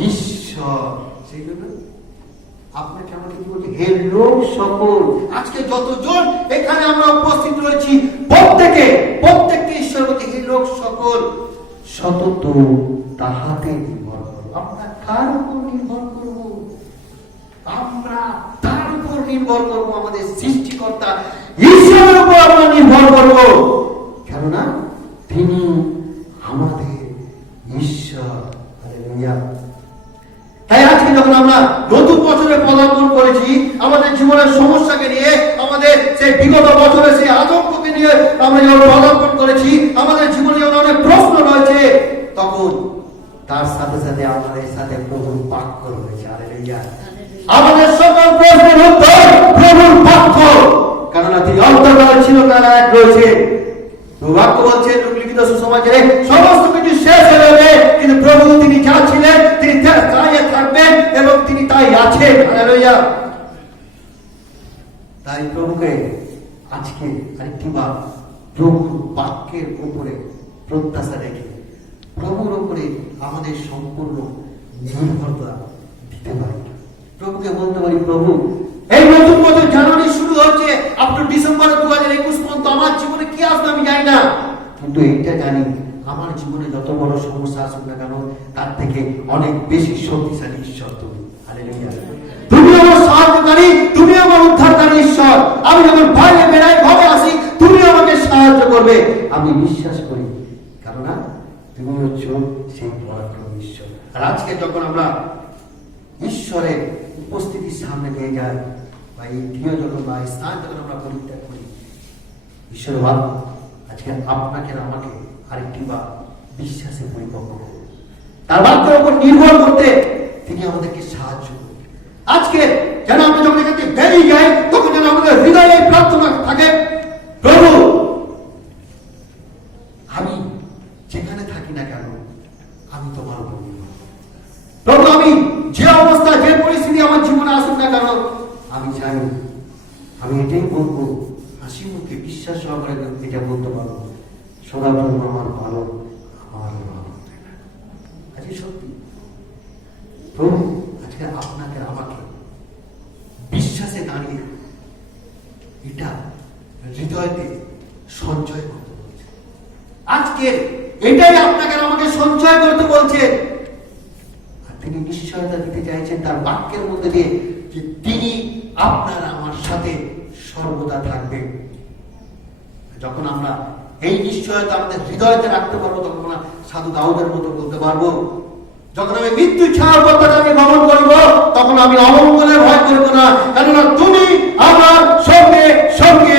ঈশ্বর। সেই জন্য আপনাকে আমাকে কি বলছি, হে লোক সকল, আজকে যতজন এখানে আমরা উপস্থিত রয়েছি প্রত্যেককে ঈশ্বর বলছে, হে লোক সকল সতত তাহাতে নির্ভর করো। আমরা কার উপর নির্ভর করব? আমরা তার উপর নির্ভর করব, আমাদের সৃষ্টিকর্তা ঈশ্বরের উপর আমরা নির্ভর করব, কেননা তিনি আমাদের ঈশ্বর। হালেলুয়া! তাই আজকে যখন আমরা নতুন বছরে পদার্পণ করেছি, আমাদের জীবনের সমস্যাকে নিয়ে, আমাদের সেই বিগত বছরে সেই আতঙ্ককে নিয়ে আমরা যখন পদার্পণ করেছি, আমাদের জীবনে যখন অনেক প্রশ্ন রয়েছে, তখন তার সাথে সাথে আমাদের সাথে প্রভুর বাক্য রয়েছে। হালেলুয়া! আমাদের সকল প্রশ্নের উত্তর প্রভুর বাক্য, কেননা তিনি অন্তর্কাল ছিল, তারা এক রয়েছে। বাক্য বলছে লিখিত সুসমাচারে সমস্ত কিছু শেষ হয়ে যাবে, কিন্তু প্রভু তিনি যা ছিলেন তিনি তাই থাকবেন এবং তিনি তাই আছেন। হালেলুয়া! তাই প্রভুকে আজকে আরেকটি বার প্রভুর বাক্যের উপরে প্রত্যাশা রেখে প্রভুর উপরে আমাদের সম্পূর্ণ নির্ভরতা দিতে পারি। প্রভুকে বলতে পারি, প্রভু এই নতুন বছর জানুয়ারি শুরু হচ্ছে, আপ টু ডিসেম্বর 2021 পর্যন্ত আমার জীবনে কি আসবে আমি জানি না, কিন্তু এইটা জানি আমার জীবনে যত বড় সমস্যা আসুক না কেন, তার থেকে অনেক বেশি শক্তিশালী ঈশ্বর তুমি। হালেলুয়া! তুমি আমার সাহায্যকারী, তুমি আমার উদ্ধারকারী ঈশ্বর। আমি যখন বাইরে বেড়াই, ঘরে আসি, তুমি আমাকে সাহায্য করবে, আমি বিশ্বাস করি, কেননা তুমি হচ্ছ সেই পরাক্রমী ঈশ্বর। আর আজকে যখন আমরা ঈশ্বরের উপস্থিতির সামনে নিয়ে যাই, বা এই গৃহ জগৎ বা এই স্থান যখন আমরা পরিত্যাগ করি, ঈশ্বর ভাব আজকে আপনাকে আর আমাকে আরেকটি বা বিশ্বাসে পরিপক্ক করুন। তার বাক্যের উপর নির্ভর করতে তিনি আমাদেরকে সাহায্য করুন। আজকে যেন আমরা যখন এখান থেকে বেরিয়ে যাই, তখন যেন আমাদের হৃদয়ে এই প্রার্থনা থাকে, প্রভু আমি যেখানে থাকি না কেন আমি তোমার বন্ধু। প্রভু আমি যে অবস্থা যে পরিস্থিতি আমার জীবনে আসুক না কেন, আমি চাই আমি এটাই বলবো, হাসি মুখে বিশ্বাস সহকারে এটা বলতে পারবো, সদাপ্রভু আমার ভালো, আমার ভালো। আজকে সত্যি প্রভু আজকে আপনাকে আমাকে বিশ্বাসে দাঁড়িয়ে এটা হৃদয়তে সঞ্চয় করতে বলছে। আজকে এটাই আপনাকে আমাকে সঞ্চয় করতে বলছে। আর তিনি নিশ্চয়তা দিতে চাইছেন তার বাক্যের মধ্যে দিয়ে যে তিনি আপনার আমার সাথে সর্বদা থাকবেন। যখন আমরা এই নিশ্চয়তা আমাদের হৃদয়তে রাখতে পারবো, তখন আমরা সাধু দাউদের মতো বলতে পারবো, যখন আমি মৃত্যু ছাড়ার পথে আমি গমন করব, তখন আমি অমঙ্গলের ভয় করবো না, কেননা তুমি আমার সঙ্গে সঙ্গে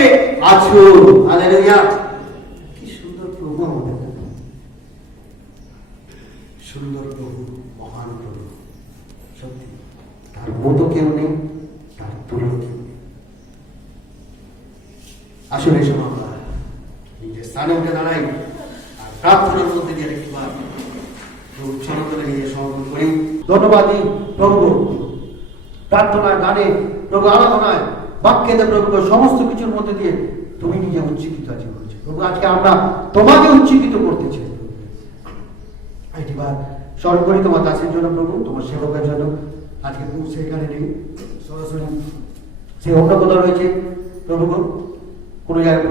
আছো। হালেলুয়া! কি সুন্দর প্রভু আমাদের, সুন্দর প্রভু, মহান প্রভু। সত্যি তার মতো কেউ নেই, তার তুলনা কেউ নেই। আসলে এসব আমরা নিজের স্থানে উঠে দাঁড়াই আর প্রার্থনার মধ্যে দিয়ে একবার ধন্যবাদ প্রভু। প্রার্থনা, গানে প্রভু, আরাধনায়, বাক্যেতে প্রভু, সমস্ত কিছুর মধ্যে দিয়ে তুমি নিজে উচ্চকিত আছি বলছো প্রভু। আজকে আমরা তোমাকে উচ্চকিত করতে চাই। একবার স্মরণ করি তোমার দাসের জন্য প্রভু, তোমার সেবকের জন্য। আজকে প্রভু সেখানে নেই, সরাসরি সে অন্য কোথাও রয়েছে প্রভু, কোনো জায়গায়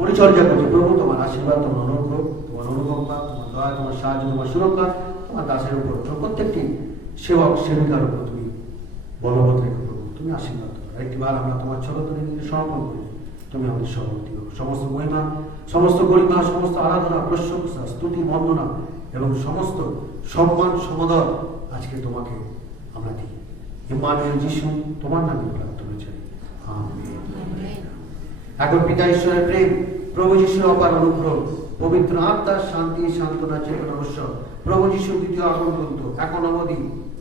পরিচর্যা করছে প্রভু। তোমার আশীর্বাদ, তোমার অনুগ্রহ, তোমার অনুকম্পা, তোমার দয়া, তোমার সাহায্য, তোমার সুরক্ষা তোমার দাসের উপর, প্রত্যেকটি সেবক সেবিকার উপর তুমি বলবৎ রেখো প্রভু। তুমি আশীর্বাদ করো। একটিবার আমরা তোমার ছোট তুলে নিয়ে সমর্পণ করি। তুমি আমাদের সভাপতি হোক। সমস্ত মহিমা, সমস্ত গরিমা, সমস্ত আরাধনা, প্রশংসা, স্তুতি, বন্দনা এবং সমস্ত সম্মান সমদর আজকে তোমাকে আমরা দিই। ইম্মানুয়েল যিশু তোমার নামে প্রার্থনা চাই, আমেন। এখন পিতা ঈশ্বরের প্রেম, প্রভু যিশুর অপার অনুগ্রহ, পবিত্র আত্মার শান্তি, সান্ত্বনা, চেতনা, উৎসব, প্রভু যিশুর দ্বিতীয় আগমন পর্যন্ত এখন অবধি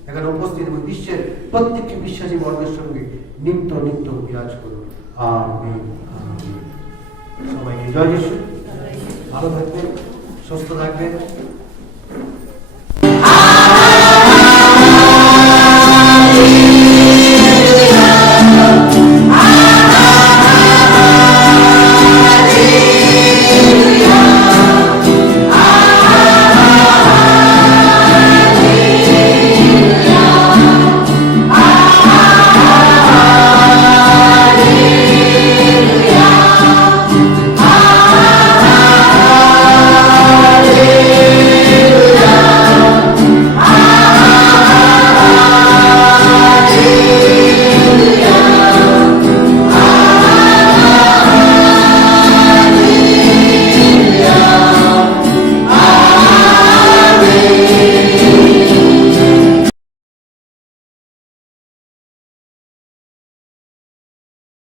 এখানে উপস্থিত এবং বিশ্বের প্রত্যেকটি বিশ্বাসী বর্গের সঙ্গে নিত্য নিত্য বিরাজ করুন, আমেন। সবাইকে জয় যিশু। ভালো থাকবেন, সুস্থ থাকবেন।